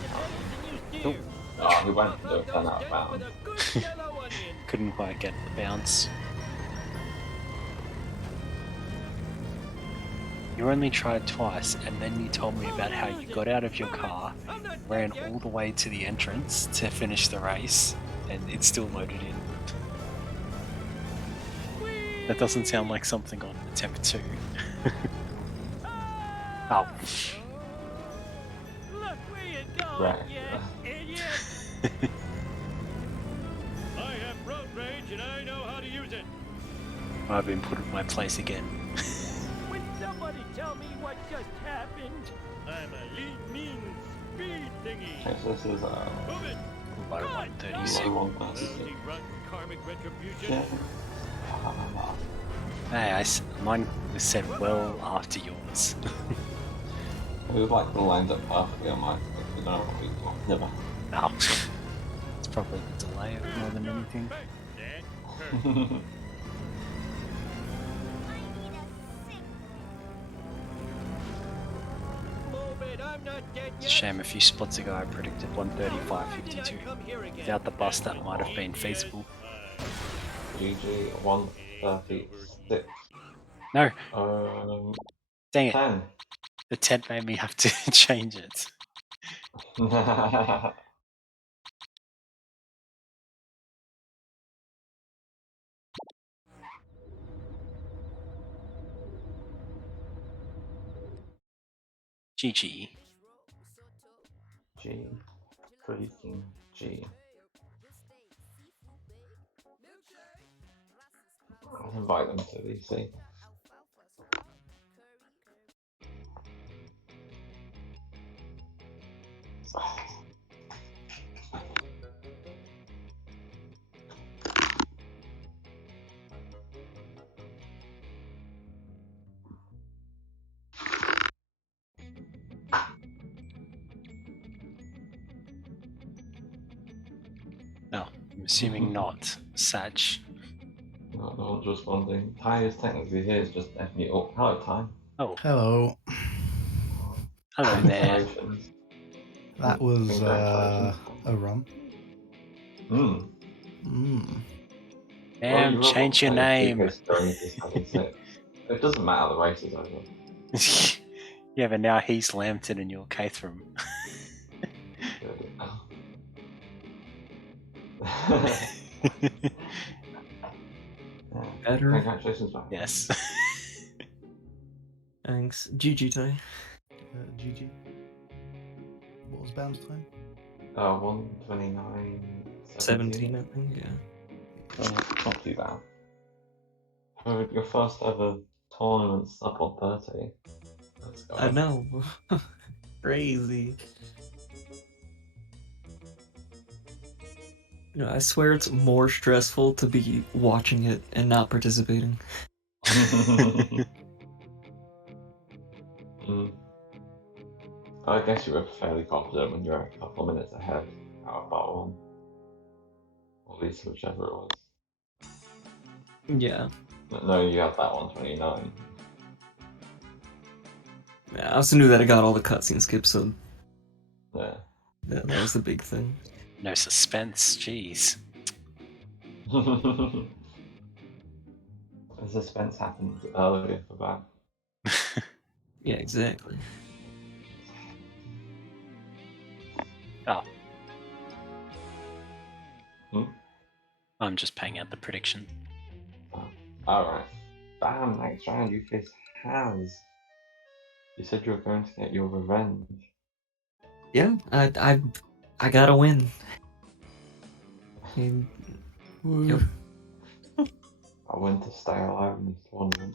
in. Oh, he went for the 10 out of bounds. Couldn't quite get the bounce. You only tried twice, and then you told me about how you got out of your car, ran all the way to the entrance to finish the race, and it's still loaded in. That doesn't sound like something on attempt 2. Oh. Look where you go, Right. you idiot. I have road rage and I know how to use it. I've been put in my place again. Will somebody tell me what just happened? I'm a lean, mean, speed thingy. Okay, so this is Low 136. low 136. Run karmic retribution. Yeah. Hey, mine was set well after yours. It was like lined up perfectly on my you know what we want. Never. No. It's probably the delay more than anything. It's a shame a few spots ago I predicted 135.52. Without the bus that might have been feasible. GG 136. No. Dang it. 10. The 10 made me have to change it. GG. G. Freaking G. I'll invite them to VC. No, I'm assuming not. Sag. Not responding. Ty is technically here, it's just definitely. Oh, hello, Ty. Oh. Hello. Hello there. Congratulations. That was Congratulations. a run. Damn, change your name. It doesn't matter, the race is over. Yeah, but now he's Lambton and you're Cathram. Better. Congratulations, man. Yes. Thanks. GG Ty. GG. What was Bam's time? 129. 17, I think, yeah. Not too bad. For your first ever tournament sub on 30. Let's go. I know. Crazy. You know, I swear it's more stressful to be watching it and not participating. I guess you were fairly confident when you were a couple of minutes ahead out of that one. Or at least whichever it was. Yeah. No, you had that 129. Yeah, I also knew that I got all the cutscene skips, so Yeah. that was the big thing. No suspense, jeez. The suspense happened earlier for that. Yeah, exactly. Oh. I'm just paying out the prediction. Alright. Bam, next round you face Has. You said you were going to get your revenge. Yeah, I I gotta win. Yep. I went to stay alive in this tournament.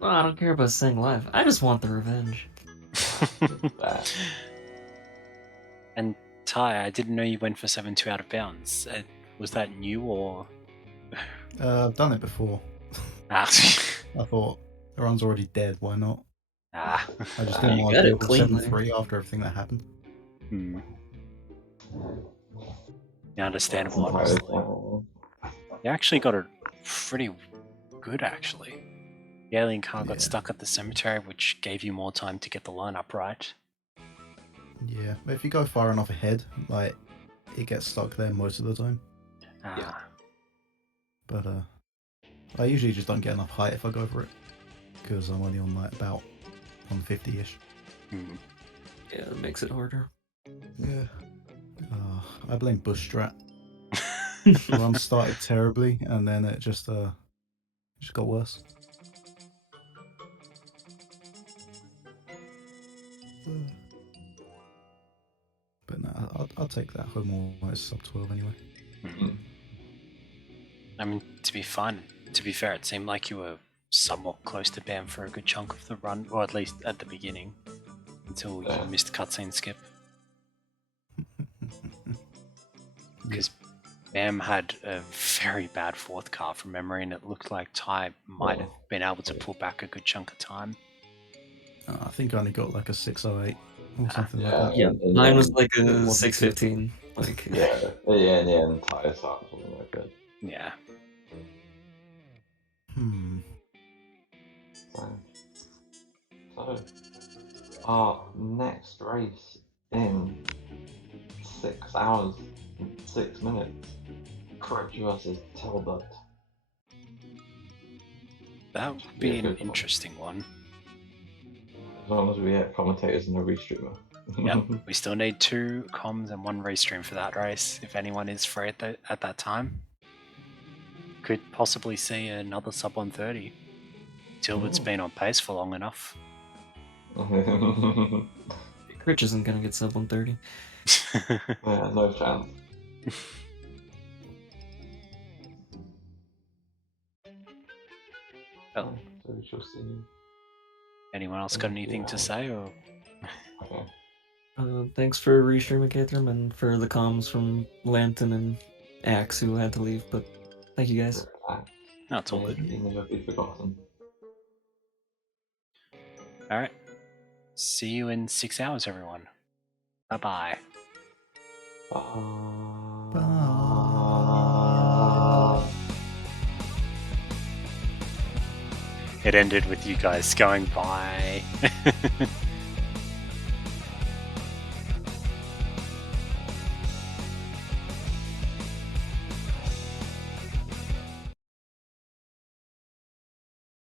Well, I don't care about staying alive. I just want the revenge. And Ty, I didn't know you went for 7-2 out of bounds. Was that new or? I've done it before. Ah. I thought the run's already dead. Why not? Ah. I just didn't want to deal with 7-3 after everything that happened. Hmm. Yeah, understandable, honestly. You actually got it pretty good, actually. The alien car got stuck at the cemetery, which gave you more time to get the lineup right. Yeah, if you go far enough ahead, like, it gets stuck there most of the time. Yeah. But I usually just don't get enough height if I go for it, because I'm only on like about 150-ish. Yeah, it makes it harder. Yeah. I blame bush strat. The run started terribly, and then it just got worse. But no, I'll take that home almost sub 12 anyway. I mean, to be fair, it seemed like you were somewhat close to Bam for a good chunk of the run, or at least at the beginning, until you missed cutscene skip. Because Bam had a very bad fourth car from memory, and it looked like Ty might have been able to pull back a good chunk of time. I think I only got like a 608 or something like that. Yeah, mine was like a 615. Like in the end, Ty sucked, something like that. Yeah. So, our next race in 6 hours and 6 minutes, Courage versus Talbot. That would be an interesting one. As long as we get commentators and a restreamer. Yep, we still need 2 comms and 1 restream for that race, if anyone is free at that time. Could possibly see another sub 130. Tilbert's been on pace for long enough. Rich isn't gonna get sub 130. Yeah, no chance. Oh. So we shall see. Anyone else got anything to say, or? Thanks for restreaming, Catherick, and for the comms from Lambton and Axe who had to leave, but thank you guys. No, it's all good. Never be forgotten. Alright. See you in 6 hours, everyone. Bye-bye. It ended with you guys going bye.